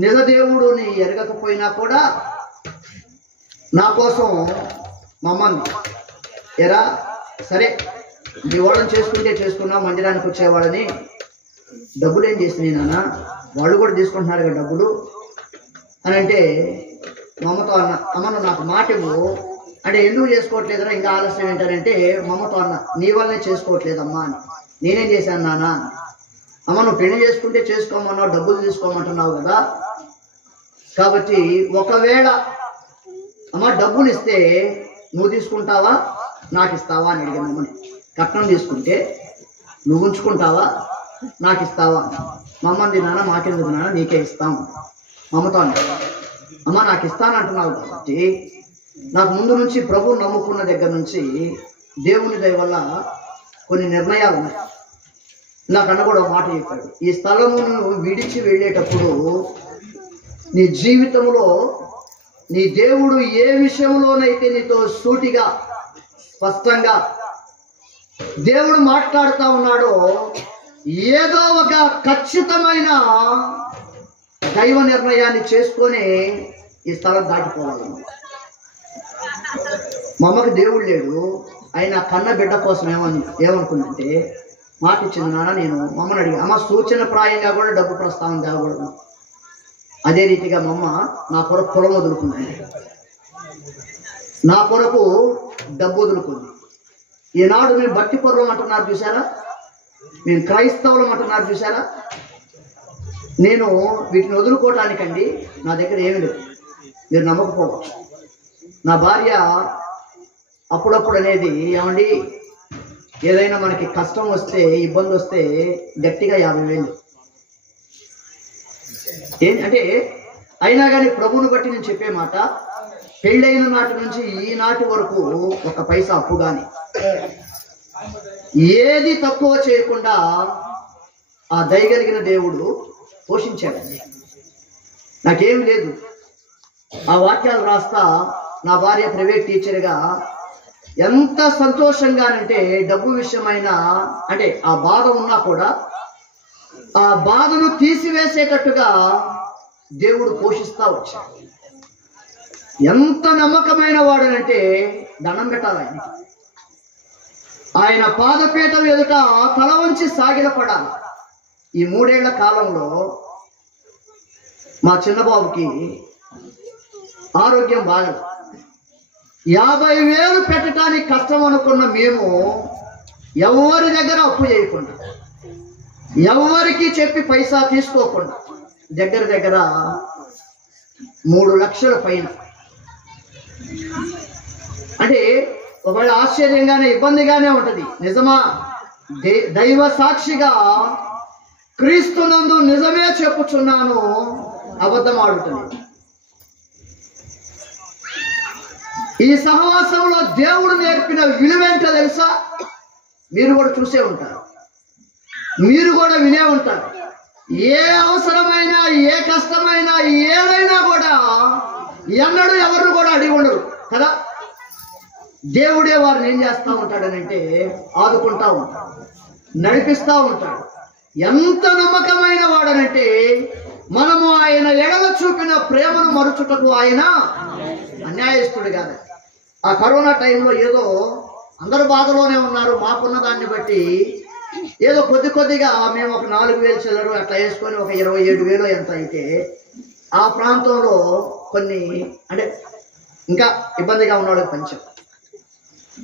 నిజదేవుడుని ఎరగకపోయినా కూడా నా కోసం మా అమ్మని ఎరా సరే నీ వాళ్ళని చేసుకుంటే చేసుకున్నా, మందిరానికి వచ్చేవాళ్ళని డబ్బులు ఏం చేసినాయి నాన్న, వాళ్ళు కూడా తీసుకుంటున్నారు కదా డబ్బులు అని అంటే మా అమ్మతో అన్న, అమ్మను నాకు మాట ఇవ్వు అంటే ఎందుకు చేసుకోవట్లేదురా ఇంకా ఆలస్యం ఏంటంటే మా అమ్మతో అన్న, నీ వల్లనే చేసుకోవట్లేదమ్మా అని. నేనేం చేశాను నాన్న, అమ్మ నువ్వు పెళ్లి చేసుకుంటే చేసుకోమన్నావు, డబ్బులు తీసుకోమంటున్నావు కదా, కాబట్టి ఒకవేళ అమ్మ డబ్బులు ఇస్తే నువ్వు తీసుకుంటావా నాకు ఇస్తావా అని అడిగాను అమ్మని. కట్నం తీసుకుంటే నువ్వు ఉంచుకుంటావా నాకు ఇస్తావా? మా అమ్మది నాన్న మాకెందుకు నాన్న నీకే ఇస్తాం. మా అమ్మతో అమ్మ నాకు ఇస్తానంటున్నావు కాబట్టి నాకు ముందు నుంచి ప్రభువు నమ్ముకున్న దగ్గర నుంచి దేవుని దయ వల్ల కొన్ని నిర్ణయాలు ఉన్నాయి. నాకన్నా కూడా మాట చెప్పాడు, ఈ స్థలమును విడిచి వెళ్ళేటప్పుడు నీ జీవితంలో నీ దేవుడు ఏ విషయంలోనైతే నీతో సూటిగా స్పష్టంగా దేవుడు మాట్లాడుతూ ఉన్నాడో ఏదో ఒక ఖచ్చితమైన దైవ నిర్ణయాన్ని చేసుకొని ఈ స్థలం దాటిపోవాలి. మా అమ్మకి దేవుడు లేడు, ఆయన కన్న బిడ్డ కోసం ఏమనుకుందంటే మాట ఇచ్చింది నాన్న. నేను మా అమ్మని అడిగా, అమ్మ సూచన ప్రాయంగా కూడా డబ్బు ప్రస్తావన తేకూడదు. అదే రీతిగా మా అమ్మ నా కొరకు పొలం వదులుకుంది, నా కొరకు డబ్బు వదులుకుంది. ఈనాడు మేము భక్తి పూర్వం అంటున్నారు చూసారా, మేము క్రైస్తవులం అంటున్నారు చూసారా, నేను వీటిని వదులుకోవటానికండి నా దగ్గర ఏమి లేదు, మీరు నమ్మకపోవచ్చు. నా భార్య అప్పుడప్పుడు అనేది, ఏమండి ఏదైనా మనకి కష్టం వస్తే ఇబ్బంది వస్తే గట్టిగా 50,000 ఏంటంటే, అయినా కానీ ప్రభువుని బట్టి నేను చెప్పే మాట, పెళ్ళైన నాటి నుంచి ఈనాటి వరకు ఒక పైసా అప్పు కానీ ఏది తక్కువ చేయకుండా ఆ దయగలిగిన దేవుడు పోషించాడండి. నాకేం లేదు. ఆ వాక్యాలు రాస్తా నా భార్య ప్రైవేట్ టీచర్గా ఎంత సంతోషంగానంటే డబ్బు విషయమైనా అంటే ఆ బాధ ఉన్నా కూడా ఆ బాధను తీసివేసేటట్టుగా దేవుడు పోషిస్తా వచ్చాడు. ఎంత నమ్మకమైన వాడనంటే దండం పెట్టాలి ఆయనకి. ఆయన పాదపీఠం ఎదుట తల వంచి సాగిలపడాలి. ఈ 3 ఏళ్ల కాలంలో మా చిన్నబాబుకి ఆరోగ్యం బాగలేదు. 50,000 పెట్టడానికి కష్టం అనుకున్న మేము ఎవరి దగ్గర అప్పు చేయకుండా, ఎవరికి చెప్పి పైసా తీసుకోకుండా దగ్గర 3 లక్షల పైన. అంటే ఒకవేళ ఆశ్చర్యంగానే ఇబ్బందిగానే ఉంటది. నిజమా? దైవ సాక్షిగా క్రీస్తునందు నిజమే చెప్పుచున్నాను, అబద్ధం ఆడుతుంది. ఈ సహవాసంలో దేవుడు నేర్పిన విలువేంటో తెలుసా? మీరు కూడా చూసే ఉంటారు, మీరు కూడా వినే ఉంటారు. ఏ అవసరమైనా, ఏ కష్టమైనా, ఏదైనా కూడా ఎన్నడూ ఎవరు కూడా అడిగి ఉండరు కదా. దేవుడే వారిని ఏం చేస్తూ ఉంటాడనంటే ఆదుకుంటా ఉంటాడు, నడిపిస్తూ ఉంటాడు. ఎంత నమ్మకమైన వాడనంటే మనము ఆయన ఎడల చూపిన ప్రేమను మరుచుటకు ఆయన అన్యాయస్తుడు కాదు. ఆ కరోనా టైంలో ఏదో అందరూ బాధలోనే ఉన్నారు. మాకున్న దాన్ని బట్టి ఏదో కొద్దిగా మేము ఒక 4,000 చిల్లరు అట్లా వేసుకొని ఒక 27,000 ఎంత అయితే ఆ ప్రాంతంలో కొన్ని అంటే ఇంకా ఇబ్బందిగా ఉన్న వాళ్ళకి పంచాం.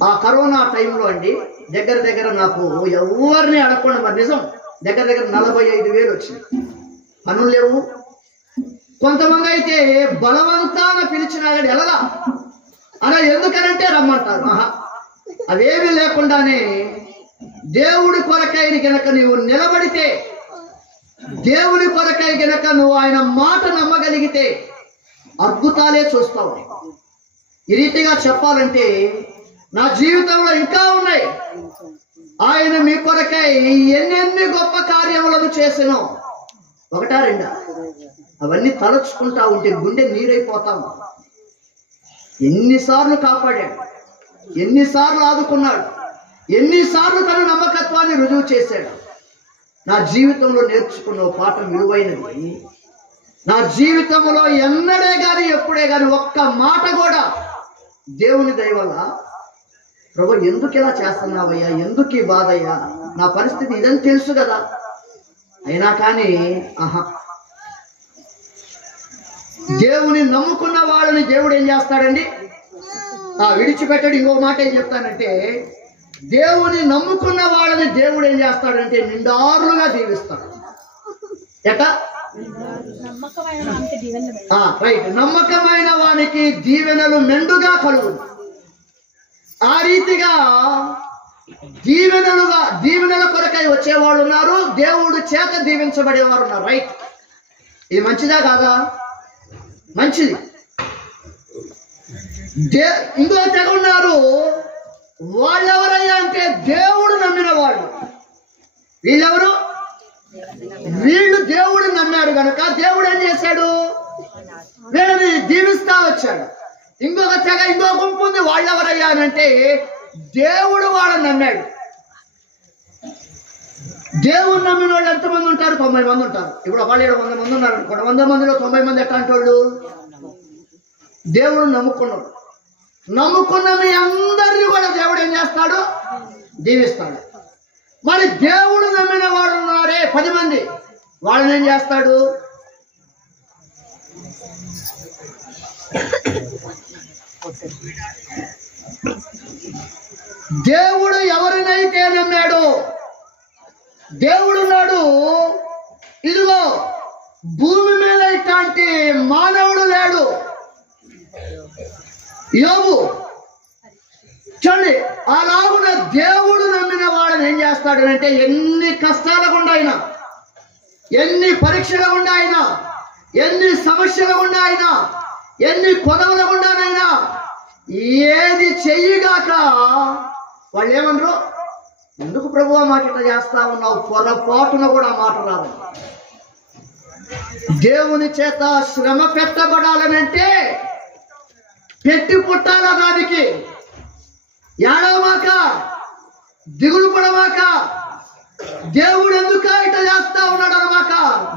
ఆ కరోనా టైంలో అండి దగ్గర నాకు ఎవరిని అడగకుండా, మరి నిజం, దగ్గర 45,000 వచ్చింది. పనులు లేవు. కొంతమంది అయితే బలవంతాన పిలిచినా కానీ ఎలాగా అలా, ఎందుకనంటే రమ్మంటారు. అవేమీ లేకుండానే దేవుడి కొరకై గనక నీవు నిలబడితే, దేవుడి కొరకై గనక నువ్వు ఆయన మాట నమ్మగలిగితే అద్భుతాలే చూస్తావు. ఈ రీతిగా చెప్పాలంటే నా జీవితంలో ఇంకా ఉన్నాయి. ఆయన మీ కొరకై ఎన్నెన్ని గొప్ప కార్యములను చేసినో, ఒకటా రెండా, అవన్నీ తలుచుకుంటా ఉంటే గుండె నీరైపోతాం. ఎన్నిసార్లు కాపాడాడు, ఎన్నిసార్లు ఆదుకున్నాడు, ఎన్నిసార్లు తన నమ్మకత్వాన్ని రుజువు చేశాడు. నా జీవితంలో నేర్చుకున్న పాఠం విలువైనది. నా జీవితంలో ఎన్నడే కానీ ఎప్పుడే కానీ ఒక్క మాట కూడా దేవుని దయ వల్ల ప్రభు ఎందుకు ఇలా చేస్తున్నావయ్యా, ఎందుకు ఈ బాధ అయ్యా, నా పరిస్థితి ఇదని తెలుసు కదా, అయినా కానీ దేవుని నమ్ముకున్న వాళ్ళని దేవుడు ఏం చేస్తాడండి? విడిచిపెట్టాడు. ఇంకో మాట ఏం చెప్తానంటే, దేవుని నమ్ముకున్న వాళ్ళని దేవుడు ఏం చేస్తాడంటే నిండారులుగా దీవిస్తాడు. ఎట్టా? రైట్, నమ్మకమైన వానికి దీవెనలు మెండుగా కలుగు. ఆ రీతిగా దీవెనల కొరకై వచ్చేవాళ్ళు ఉన్నారు, దేవుడు చేత దీవించబడేవారు ఉన్నారు. రైట్, ఇది మంచిదా కాదా? మంచిది. ఇంకో తెగ ఉన్నారు, వాళ్ళెవరయ్యా అంటే దేవుడు నమ్మిన వాళ్ళు. వీళ్ళెవరు? వీళ్ళు దేవుడు నమ్మారు కనుక దేవుడు ఏం చేశాడు? వీళ్ళని దీవిస్తా వచ్చాడు. ఇంకొక తెగ, ఇంకో గుంపు ఉంది, వాళ్ళెవరయ్యా అంటే దేవుడు వాళ్ళని నమ్మాడు. దేవుడు నమ్మిన వాళ్ళు ఎంతమంది ఉంటారు? 90 మంది ఉంటారు. ఇప్పుడు వాళ్ళు 100 మంది ఉన్నారు అనుకోండి. 100 మందిలో 90 మంది ఎట్లాంటి వాళ్ళు? దేవుడు నమ్ముకున్నాడు. నమ్ముకున్న మీ అందరినీ కూడా దేవుడు ఏం చేస్తాడు? దీవిస్తాడు. మరి దేవుడు నమ్మిన వాడు ఉన్నారే 10 మంది, వాళ్ళని ఏం చేస్తాడు? దేవుడు ఎవరినైతే నమ్మాడో, దేవుడున్నాడు. ఇదిగో భూమి మీద ఇట్లాంటి మానవుడు లేడు. యోబు చూడండి, అలాగున దేవుడు నమ్మిన వాడిని ఏం చేస్తాడు అంటే ఎన్ని కష్టాల గుండా అయినా, ఎన్ని పరీక్షల గుండా అయినా, ఎన్ని సమస్యల గుండా అయినా, ఎన్ని కొదవల గుండానైనా ఏది చెయ్యిగాక వాళ్ళు ఏమన్నారు? ఎందుకు ప్రభువా మాట ఇట్లా చేస్తా ఉన్నావు? పొరపాటున కూడా మాట రాదు. దేవుని చేత శ్రమ పెట్టబడాలనంటే పెట్టి పుట్టాల దానికి. ఏడవమాక, దిగులు పడమాక, దేవుడు ఎందుకు ఇట్లా చేస్తా ఉన్నాడు అనమాక,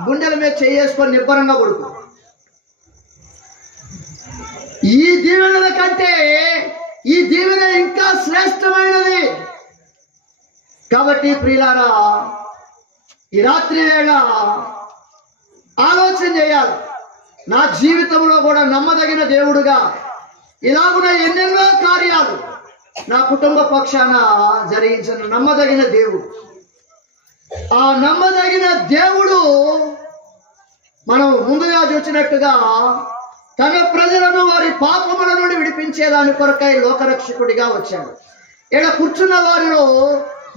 గుండెల మీద చేసుకొని నిబ్బరంగా కొడుకు. ఈ దీవెనల కంటే ఈ దీవెన ఇంకా శ్రేష్టమైనది. కాబట్టి ప్రియులారా, ఈ రాత్రి వేళ ఆలోచన చేయాలి. నా జీవితంలో కూడా నమ్మదగిన దేవుడుగా ఇలాగున ఎన్నెన్నో కార్యాలు నా కుటుంబ పక్షాన జరిగించిన నమ్మదగిన దేవుడు. ఆ నమ్మదగిన దేవుడు మనం ముందుగా చూసినట్టుగా తన ప్రజలను వారి పాపముల నుండి విడిపించేదాని కొరకై లోకరక్షకుడిగా వచ్చాడు. ఇక్కడ కూర్చున్న వారిలో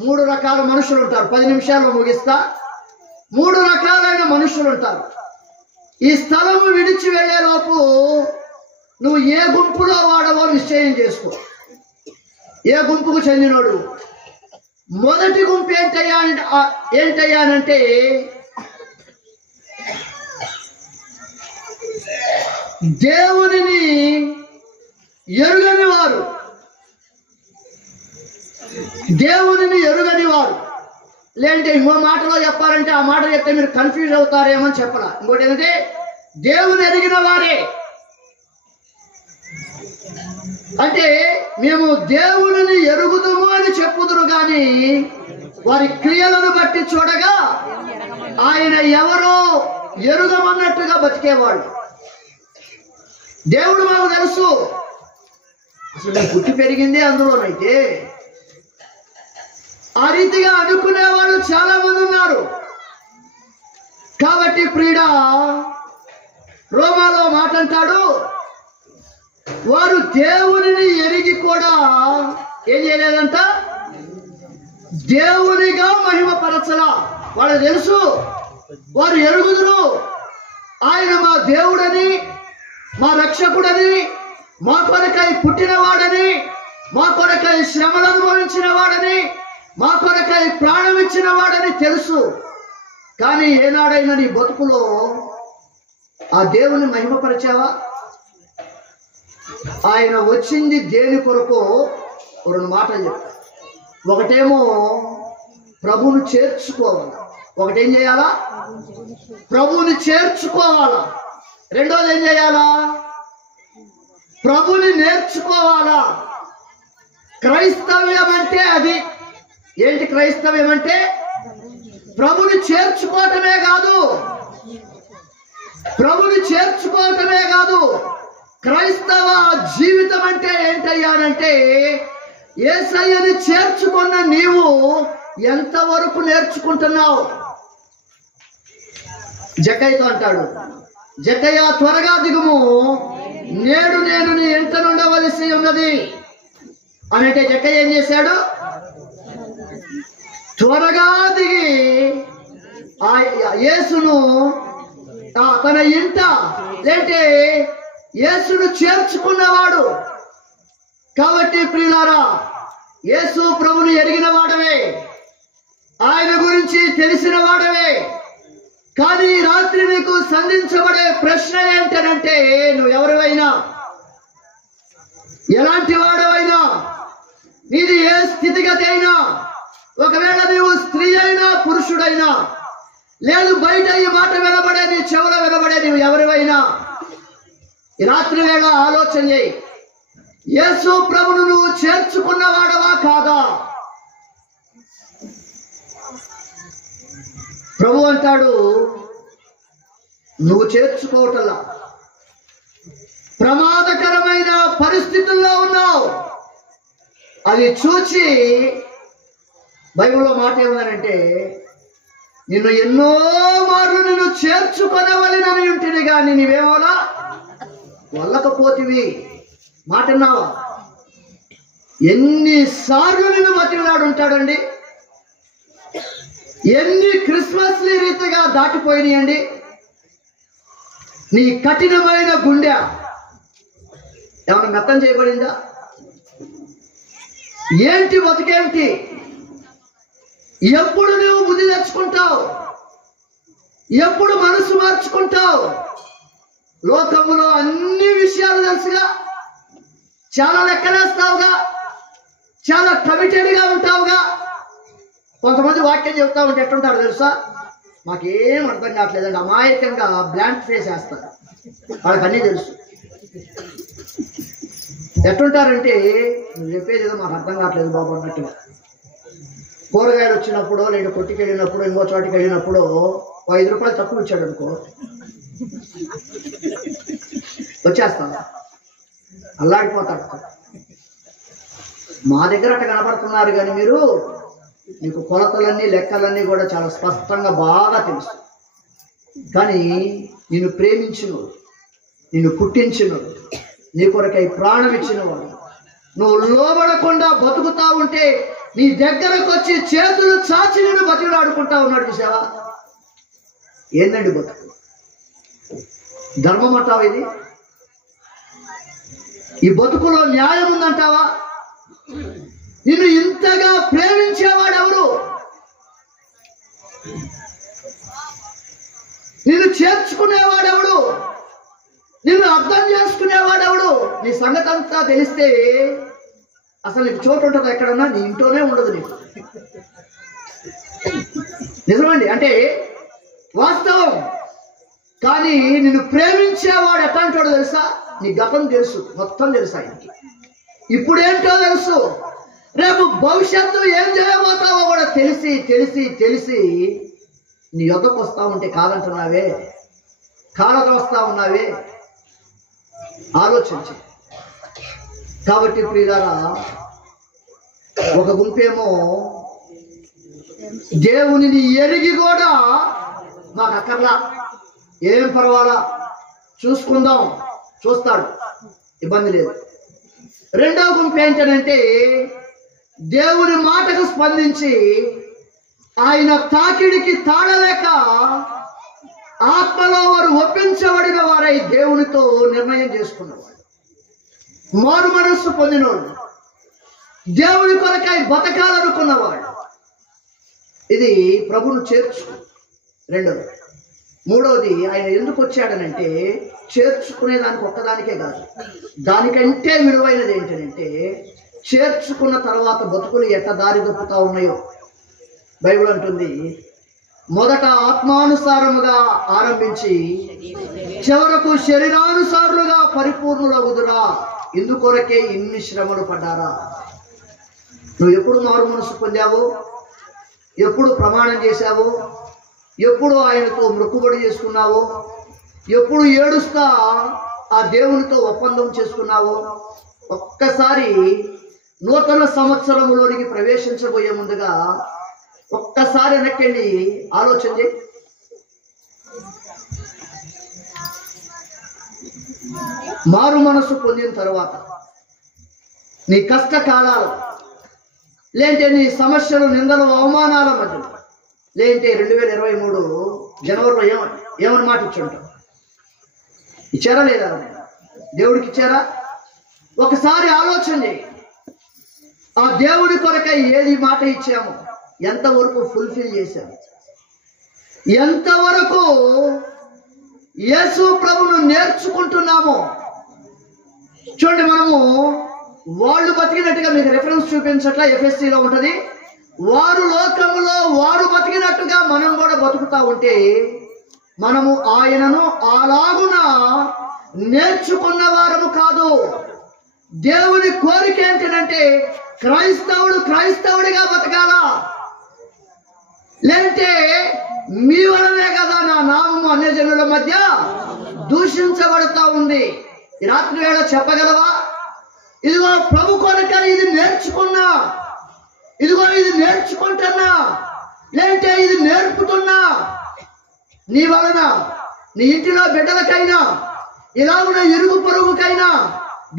3 రకాల మనుషులు ఉంటారు. 10 నిమిషాల్లో ముగిస్తా. 3 రకాలైన మనుషులు ఉంటారు. ఈ స్థలము విడిచి వెళ్లే లోపు నువ్వు ఏ గుంపులో వాడవో నిశ్చయం చేసుకో. ఏ గుంపుకు చెందినోడు? మొదటి గుంపు ఏంటయ్యానంటే దేవునిని ఎరుగని వారు. దేవునిని ఎరుగని వారు లేదంటే ఇంకో మాటలో చెప్పాలంటే, ఆ మాట చెప్తే మీరు కన్ఫ్యూజ్ అవుతారేమో అని చెప్పాల. ఇంకోటి ఏంటంటే దేవుని ఎరిగిన వారే. అంటే మేము దేవుని ఎరుగుదుము అని చెప్పుదురు గాని వారి క్రియలను బట్టి చూడగా ఆయన ఎవరో ఎరుగమన్నట్టుగా బతికేవాడు. దేవుడు మాకు తెలుసు. అసలు నేను పుట్టి పెరిగిందే అందులోనైతే. ఆ రీతిగా అనుకునే వాళ్ళు చాలా మంది ఉన్నారు. కాబట్టి ప్రియుడా, రోమాలో మాట అంటాడు, వారు దేవునిని ఎరిగి కూడా ఏం చేయలేదంట, దేవునిగా మహిమపరచలా. వాళ్ళకి తెలుసు, వారు ఎరుగుదురు ఆయన మా దేవుడని, మా రక్షకుడని, మా కొరకై పుట్టినవాడని, మా కొరకై శ్రమలు అనుభవించిన వాడని, మా కొరకై ప్రాణం ఇచ్చిన వాడని తెలుసు. కానీ ఏనాడైనా నీ బతుకులో ఆ దేవుని మహిమపరిచావా? ఆయన వచ్చింది దేని కొరకు? రెండు మాటలు చెప్తా. ఒకటేమో ప్రభువుని చేర్చుకోవాలి. ఒకటేం చేయాలా? ప్రభువుని చేర్చుకోవాలా. రెండోది ఏం చేయాలా? ప్రభుని నేర్చుకోవాలా. క్రైస్తవ్యం అంటే అది. ఏంటి క్రైస్తవ్యం అంటే? ప్రభుని చేర్చుకోవటమే కాదు, ప్రభుని చేర్చుకోవటమే కాదు. క్రైస్తవ జీవితం అంటే ఏంటయ్యానంటే, యేసయ్యని చేర్చుకున్న నీవు ఎంతవరకు నేర్చుకుంటున్నావు? జక్కయ్యతో అంటాడు, జక్కయ్య త్వరగా దిగుము, నేడు నేను నీ ఇంట నుండవలసి ఉన్నది అని. అంటే జక్కయ్య ఏం చేశాడు? త్వరగా దిగి ఆ యేసును తన ఇంట లేంటే యేసును చేర్చుకున్నవాడు. కాబట్టి ప్రియులారా, యేసు ప్రభుని ఎరిగిన వాడవే, ఆయన గురించి తెలిసిన వాడవే. కానీ రాత్రి నీకు సంధించబడే ప్రశ్న ఏంటనంటే, నువ్వు ఎవరివైనా, ఎలాంటి వాడవైనా, నీది ఏ స్థితిగతి అయినా, ఒకవేళ నీవు స్త్రీ అయినా పురుషుడైనా, లేదు బయట ఈ మాట వినబడే, నీ చెవుల వినబడే నీవు ఎవరివైనా, ఈ రాత్రి వేళ ఆలోచన చేయి. యేసు ప్రభును నువ్వు చేర్చుకున్నవాడవా కాదా? ప్రభు అంటాడు, నువ్వు చేర్చుకోవటంలా, ప్రమాదకరమైన పరిస్థితుల్లో ఉన్నావు. అది చూచి బైబిల్లో మాట ఏమన్నానంటే, నిన్ను ఎన్నో మార్లు నిన్ను చేర్చుకొనవలెనని ఉంటుంది కానీ నీవేమోలా వల్లకపోతివి. మాట విన్నావా? ఎన్నిసార్లు నిన్ను బతిలాడు ఉంటాడండి. ఎన్ని క్రిస్మస్ రీతిగా దాటిపోయినాయండి. నీ కఠినమైన గుండె ఏమన్నా మెత్తం చేయబడిందా? ఏంటి బతికేంటి? ఎప్పుడు నువ్వు బుద్ధి తెచ్చుకుంటావు? ఎప్పుడు మనసు మార్చుకుంటావు? లోకములో అన్ని విషయాలు తెలుసుగా, చాలా లెక్కలేస్తావుగా, చాలా కమిటెడ్గా ఉంటావుగా. కొంతమంది వాక్యం చెబుతా ఉంటే ఎట్టుంటారు తెలుసా? మాకేం అర్థం కావట్లేదండి, అమాయకంగా బ్లాంక్ ఫేస్ వేస్తారు. వాళ్ళకి అన్నీ తెలుసు. ఎట్టుంటారంటే, నువ్వు చెప్పేది ఏదో మాకు అర్థం కావట్లేదు బాబు అన్నట్టుగా. కూరగాయలు వచ్చినప్పుడు, లేదా కొట్టుకు వెళ్ళినప్పుడు, ఇంకో చోటికి వెళ్ళినప్పుడు 5 రూపాయలు తక్కువ ఇచ్చాడు అనుకో, వచ్చేస్తాను, అల్లాడిపోతాడు. మా దగ్గర అట్లా కనబడుతున్నారు కానీ మీరు, మీకు కొలతలన్నీ లెక్కలన్నీ కూడా చాలా స్పష్టంగా బాగా తెలుసు. కానీ నిన్ను ప్రేమించినవాడు, నిన్ను పుట్టించినవాడు, నీ కొరకై ప్రాణం ఇచ్చినవాడు, నువ్వు లోబడకుండా బతుకుతా ఉంటే నీ దగ్గరకు వచ్చి చేతులు చాచి నిన్ను బతిలాడుకుంటా ఉన్నాడు. చూసావా? ఏందండి బతుకు? ధర్మం అంటావు ఇది? ఈ బతుకులో న్యాయం ఉందంటావా? నిన్ను ఇంతగా ప్రేమించేవాడెవరు? నిన్ను చేర్చుకునేవాడెవడు? నిన్ను అర్థం చేసుకునేవాడెవడు? నీ సంగతి అంతా తెలిస్తే అసలు నీకు చోటు ఉంటుంది ఎక్కడన్నా, నీ ఇంట్లోనే ఉండదు నీకు. నిజమండి, అంటే వాస్తవం. కానీ నిన్ను ప్రేమించేవాడు ఎట్లాంటి వాడు తెలుసా? నీ గతం తెలుసు, మొత్తం తెలుసా ఆయనకి. ఇప్పుడేంటో తెలుసు, రేపు భవిష్యత్తు ఏం చేయబోతావో కూడా తెలిసి తెలిసి తెలిసి నీ యొద్దకు వస్తా ఉంటే కాదంటున్నావే, కాలదోస్తా ఉన్నావే. ఆలోచించి. కాబట్టి ప్రియులారా, ఒక గుంపేమో దేవునిని ఎరిగి కూడా మాకు అక్కర్లా, ఏం పర్వాలా, చూసుకుందాం, చూస్తాడు, ఇబ్బంది లేదు. రెండవ గుంపు ఏంటంటే దేవుని మాటకు స్పందించి ఆయన తాకిడికి తాళలేక ఆత్మలో వారు ఒప్పించబడిన వారై దేవునితో నిర్ణయం చేసుకున్నవాడు, మారు మనస్సు పొందినవాడు, దేవుని కొరకై బతకాలనుకున్నవాడు. ఇది ప్రభును చేర్చు. రెండవది. మూడవది, ఆయన ఎందుకు వచ్చాడనంటే చేర్చుకునే దానికి ఒక్కదానికే కాదు, దానికంటే విలువైనది ఏంటంటే చేర్చుకున్న తర్వాత బతుకులు ఎట్ట దారి దొప్పుతా ఉన్నాయో. బైబిల్ అంటుంది, మొదట ఆత్మానుసారముగా ఆరంభించి చివరకు శరీరానుసారులుగా పరిపూర్ణులగుదురా, ఇందుకొరకే ఇన్ని శ్రమలు పడ్డారా. నువ్వు ఎప్పుడు మారు మనసు పొందావు? ఎప్పుడు ప్రమాణం చేశావు? ఎప్పుడు ఆయనతో మొక్కుబడి చేసుకున్నావు? ఎప్పుడు ఏడుస్తా ఆ దేవునితో ఒప్పందం చేసుకున్నావు? ఒక్కసారి నూతన సంవత్సరంలోనికి ప్రవేశించబోయే ముందుగా ఒక్కసారి వెనక్కి ఆలోచన చేయి. మారు మనసు పొందిన తర్వాత నీ కష్టకాలాలు, లేంటే నీ సమస్యలు, నిందలు, అవమానాల మధ్యలో, లేంటే 2023 జనవరిలో ఏమని మాట ఇచ్చుంటావు? ఇచ్చారా లేదా? దేవుడికి ఇచ్చారా? ఒకసారి ఆలోచన చేయి. ఆ దేవుడి కొరకై ఏది మాట ఇచ్చామో ఎంతవరకు ఫుల్ఫిల్ చేశాము? ఎంతవరకు యేసు ప్రభును నేర్చుకుంటున్నామో? చూడండి, మనము వాళ్ళు బతికినట్టుగా మీకు రెఫరెన్స్ చూపించట్లా, ఎఫ్ఎస్సిలో ఉంటుంది. వారు లోకములో వారు బతికినట్టుగా మనం కూడా బతుకుతా ఉంటే మనము ఆయనను అలాగున నేర్చుకున్న వారము కాదు. దేవుని కోరిక ఏంటంటే క్రైస్తవుడు క్రైస్తవుడిగా బతకాలా, లేదంటే మీ వలనే కదా నా నామము అన్యజనుల మధ్య దూషించబడతా ఉంది. ఈ రాత్రి వేళ చెప్పగలవా? ఇదిగో ప్రభు కొరక ఇది నేర్చుకున్నా, ఇదిగో ఇది నేర్చుకుంటున్నా, లేదంటే ఇది నేర్పుతున్నా. నీ వలన నీ ఇంటిలో బిడ్డలకైనా, ఇలా ఉన్న ఇరుగు పొరుగుకైనా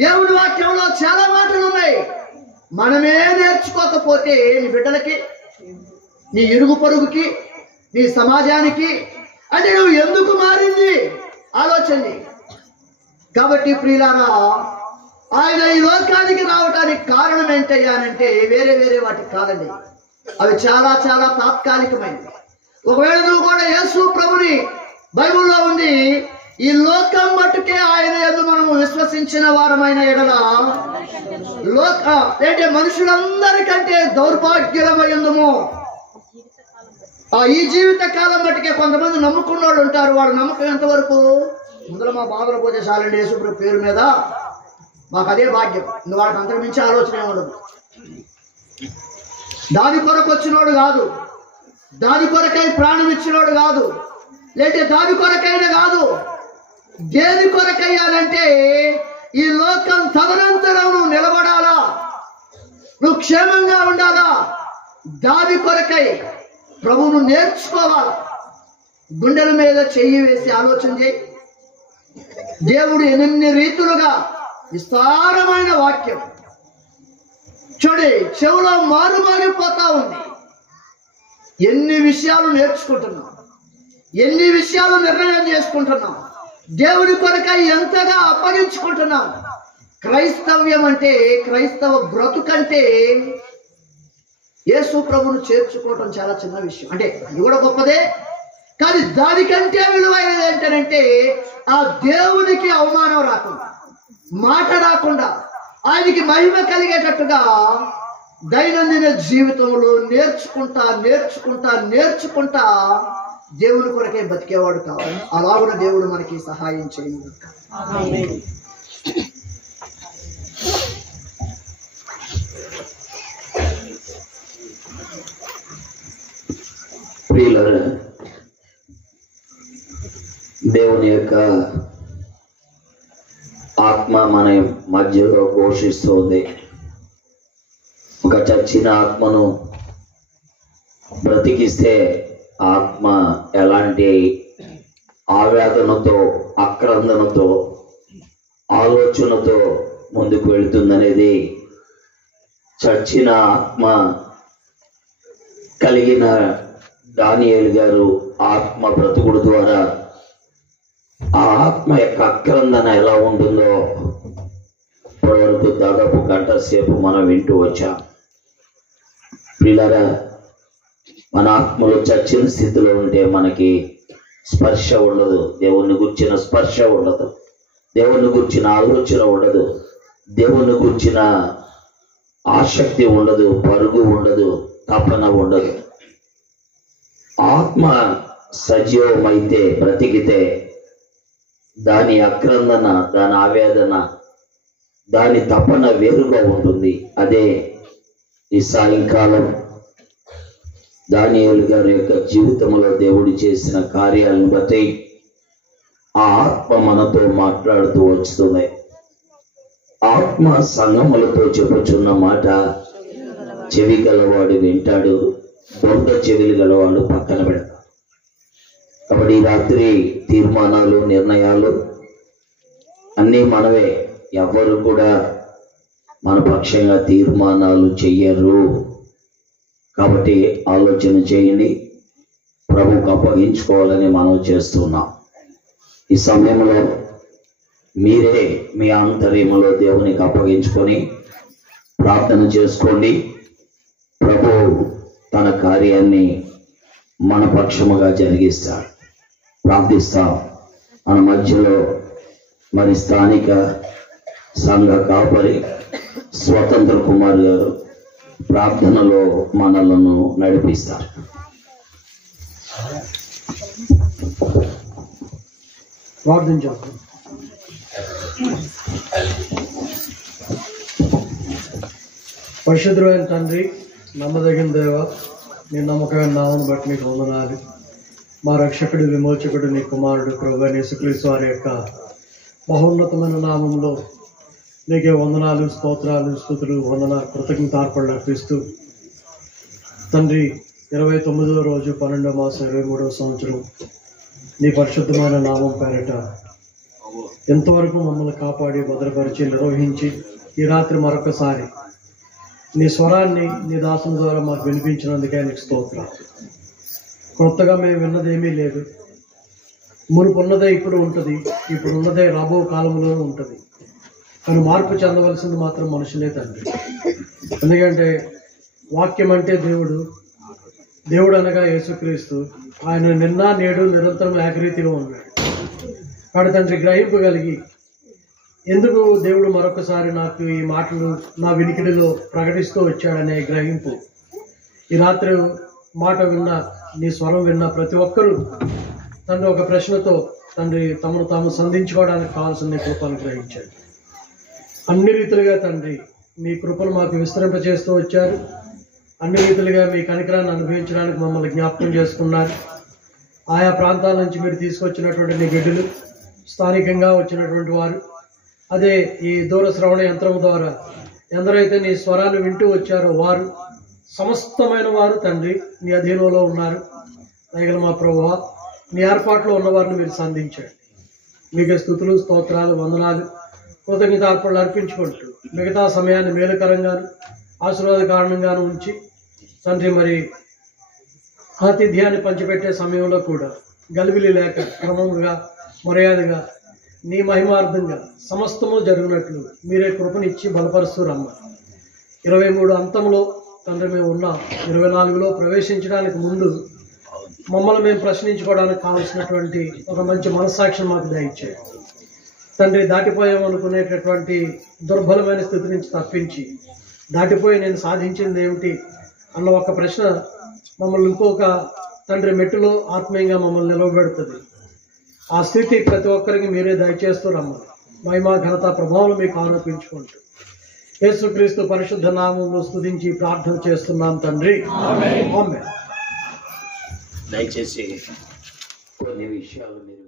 దేవుని వాక్యంలో చాలా మాటలు ఉన్నాయి. మనమే నేర్చుకోకపోతే నీ బిడ్డలకి, నీ ఇరుగు పొరుగుకి, నీ సమాజానికి అంటే నువ్వు ఎందుకు మారింది ఆలోచన. కాబట్టి ప్రియులారా, ఆయన ఈ లోకానికి రావడానికి కారణం ఏంటయ్యానంటే వేరే వేరే వాటికి కాదండి, అవి చాలా చాలా తాత్కాలికమైనవి. ఒకవేళ నువ్వు కూడా యేసు ప్రభుని, బైబిల్లో ఉంది, ఈ లోకం మట్టుకే ఆయన యందు మనము విశ్వసించిన వారమైన ఎడల అంటే మనుషులందరికంటే దౌర్భాగ్యులమైందుము. ఈ జీవిత కాలం మట్టుకే కొంతమంది నమ్ముకున్న వాళ్ళు ఉంటారు. వాళ్ళ నమ్మకం ఎంతవరకు? ముందర మా బాధలు పోతే చాలండి యేసు ప్రభు పేరు మీద, మాకు అదే భాగ్యం, ఇంకా వాళ్ళకి అంతకు మించి ఆలోచన ఉండదు. దాని కొరకు వచ్చినోడు కాదు, దాని కొరకై ప్రాణం ఇచ్చినోడు కాదు, లేదంటే దాని కొరకైనా కాదు. దేని కొరకయ్యాలంటే ఈ లోకం తదనంతరం నువ్వు నిలబడాలా, నువ్వు క్షేమంగా ఉండాలా, దాని కొరకై ప్రభువును నేర్చుకోవాలా. గుండెల మీద చెయ్యి వేసి ఆలోచన చేయి. దేవుడు ఎన్ని రీతులుగా విస్తారమైన వాక్యం చూడి చెవులో మారిపోతా ఉంది. ఎన్ని విషయాలు నేర్చుకుంటున్నాం, ఎన్ని విషయాలు నిర్ణయం చేసుకుంటున్నాం, దేవుని కొరకై ఎంతగా అప్పగించుకుంటున్నాం. క్రైస్తవ్యం అంటే, క్రైస్తవ బ్రతుకంటే యేసు ప్రభువును చేర్చుకోవటం చాలా చిన్న విషయం. అంటే అది కూడా గొప్పదే, కానీ దానికంటే విలువైనది ఏంటంటే ఆ దేవునికి అవమానం రాకుండా, మాట రాకుండా, ఆయనకి మహిమ కలిగేటట్టుగా దైనందిన జీవితంలో నేర్చుకుంటా దేవుని కొరకే బతికేవాడు కావాలి. అలాగున దేవుడు మనకి సహాయం చేయండి. ప్రియులారా, దేవుని యొక్క ఆత్మ మన మధ్యలో ఘోషిస్తుంది. ఒక చచ్చిన ఆత్మను బ్రతికిస్తే ఆత్మ ఎలాంటి ఆవేదనతో, ఆక్రందనతో, ఆలోచనతో ముందుకు వెళుతుందనేది చచ్చిన ఆత్మ కలిగిన దానియేలు గారు ఆత్మ బ్రతుకుడు ద్వారా ఆ ఆత్మ యొక్క ఆక్రందన ఎలా ఉంటుందో ఇప్పటివరకు దాదాపు గంట సేపు మనం వింటూ వచ్చాం. పిల్లరా, మన ఆత్మలో చచ్చిన స్థితిలో ఉంటే మనకి స్పర్శ ఉండదు, దేవుని గురించిన స్పర్శ ఉండదు, దేవుని గురించిన ఆలోచన ఉండదు, దేవుని గురించిన ఆసక్తి ఉండదు, పరుగు ఉండదు, తపన ఉండదు. ఆత్మ సజీవమైతే, బ్రతికితే దాని ఆక్రందన, దాని ఆవేదన, దాని తపన వేరుగా ఉంటుంది. అదే ఈ సాయంకాలం దానియేలు గారి యొక్క జీవితంలో దేవుడు చేసిన కార్యాలను బట్టి ఆ ఆత్మ మనతో మాట్లాడుతూ వస్తుంది. ఆత్మ సంగములతో చెప్పుచున్న మాట చెవి గలవాడు వింటాడు, దొంగ చెవిలు గలవాడు పక్కన పెడతాడు. కాబట్టి ఈ రాత్రి తీర్మానాలు, నిర్ణయాలు అన్నీ మనవే. ఎవరు కూడా మన పక్షంగా తీర్మానాలు చెయ్యరు. కాబట్టి ఆలోచన చేయండి, ప్రభువుకు అప్పగించుకోవాలని మనం చేస్తున్నాం. ఈ సమయంలో మీరే మీ ఆంతర్యంలో దేవునికి అప్పగించుకొని ప్రార్థన చేసుకోండి. ప్రభువు తన కార్యాన్ని మన పక్షముగా జరిగిస్తాడు. ప్రార్థిస్తాం. మన మధ్యలో మరి స్థానిక సంఘ కాపరి స్వతంత్ర కుమార్ గారు ప్రార్థనలో మనలను నడిపిస్తారు. ప్రార్థించాం. పరిశుద్ధుడైన తండ్రి, నమ్మదగిన దేవ, నీ నమ్మకమైన నామను బట్టి నీకు వందనాలు. మా రక్షకుడు, విమోచకుడు, నీ కుమారుడు ప్రభువైన యేసుక్రీస్తు వారి యొక్క మహోన్నతమైన నామంలో నీకే వందనాలు, స్తోత్రాలు, స్తుతులు, కృతజ్ఞతార్పణలు అర్పిస్తూ తండ్రి, 29వ రోజు 12వ మాసం 23వ సంవత్సరం నీ పరిశుద్ధమైన నామం పేరిట ఎంతవరకు మమ్మల్ని కాపాడి, భద్రపరిచి, నిర్వహించి ఈ రాత్రి మరొకసారి నీ స్వరాన్ని నీ దాసుని ద్వారా మాకు వినిపించినందుకే నీకు స్తోత్రం. కొత్తగా మేము విన్నదేమీ లేదు. మునుపు ఉన్నదే ఇప్పుడు ఉంటుంది, ఇప్పుడు ఉన్నదే రాబో కాలంలో ఉంటుంది. కానీ మార్పు చెందవలసింది మాత్రం మనుషులే తండ్రి. ఎందుకంటే వాక్యం అంటే దేవుడు, దేవుడు అనగా యేసుక్రీస్తు. ఆయన నిన్న నేడు నిరంతరం ఏకరీతిగా ఉన్నాడు. కాబట్టి తండ్రి, గ్రహింపు కలిగి ఎందుకు దేవుడు మరొకసారి నాకు ఈ మాటలు నా వినికిడిలో ప్రకటిస్తూ వచ్చాడనే గ్రహింపు ఈ రాత్రి మాట విన్న, నీ స్వరం విన్న ప్రతి ఒక్కరూ తండ్రి ఒక ప్రశ్నతో తండ్రి తమను తాము సంధించుకోవడానికి కావాల్సిన కృపను గ్రహించాడు. అన్ని రీతులుగా తండ్రి మీ కృపను మాకు విస్తరింపచేస్తూ వచ్చారు. అన్ని రీతులుగా మీ కనికరాన్ని అనుభవించడానికి మమ్మల్ని జ్ఞాపకం చేసుకున్నారు. ఆయా ప్రాంతాల నుంచి మీరు తీసుకొచ్చినటువంటి నీ బిడ్డలు, స్థానికంగా వచ్చినటువంటి వారు, అదే ఈ దూర శ్రవణ యంత్రం ద్వారా ఎందరైతే నీ స్వరాన్ని వింటూ వచ్చారో వారు, సమస్తమైన వారు తండ్రి నీ అధీనంలో ఉన్నారు. దయగల మా ప్రభువా, నీ ఏర్పాట్లో ఉన్నవారిని మీరు సంధించండి. మీకు స్తుతులు, స్తోత్రాలు, వందనాలు, కృతజ్ఞతార్పణలు అర్పించుకుంటూ మిగతా సమయాన్ని మేలుకరంగాను ఆశీర్వాద కారణంగాను ఉంచి తండ్రి, మరి ఆతిథ్యాన్ని పంచిపెట్టే సమయంలో కూడా గలిబిలి లేక క్రమంగా, మర్యాదగా నీ మహిమార్థంగా సమస్తము జరిగినట్లు మీరే కృపనిచ్చి బలపరుస్తూ రమ్మ. 23 అంతంలో తండ్రి మేము ఉన్నాం. 24లో ప్రవేశించడానికి ముందు మమ్మల్ని మేము ప్రశ్నించుకోవడానికి కావలసినటువంటి ఒక మంచి మనస్సాక్షిని మాకు దయచేయండి తండ్రి. దాటిపోయామనుకునేటటువంటి దుర్బలమైన స్థితి నుంచి తప్పించి, దాటిపోయి నేను సాధించింది ఏమిటి అన్న ఒక ప్రశ్న మమ్మల్ని ఇంకొక తండ్రి మెట్టులో ఆత్మీయంగా మమ్మల్ని నిలవబెడుతుంది. ఆ స్థితి ప్రతి ఒక్కరికి మీరే దయచేస్తూ రమ్మని మహిమ ఘనత ప్రభావం మీకు ఆరోపించుకుంటూ యేసుక్రీస్తు పరిశుద్ధ నామములో స్తుతించి ప్రార్థన చేస్తున్నాం తండ్రి. ఆమేన్. దయచేసి కొన్ని విషయాలు మీరు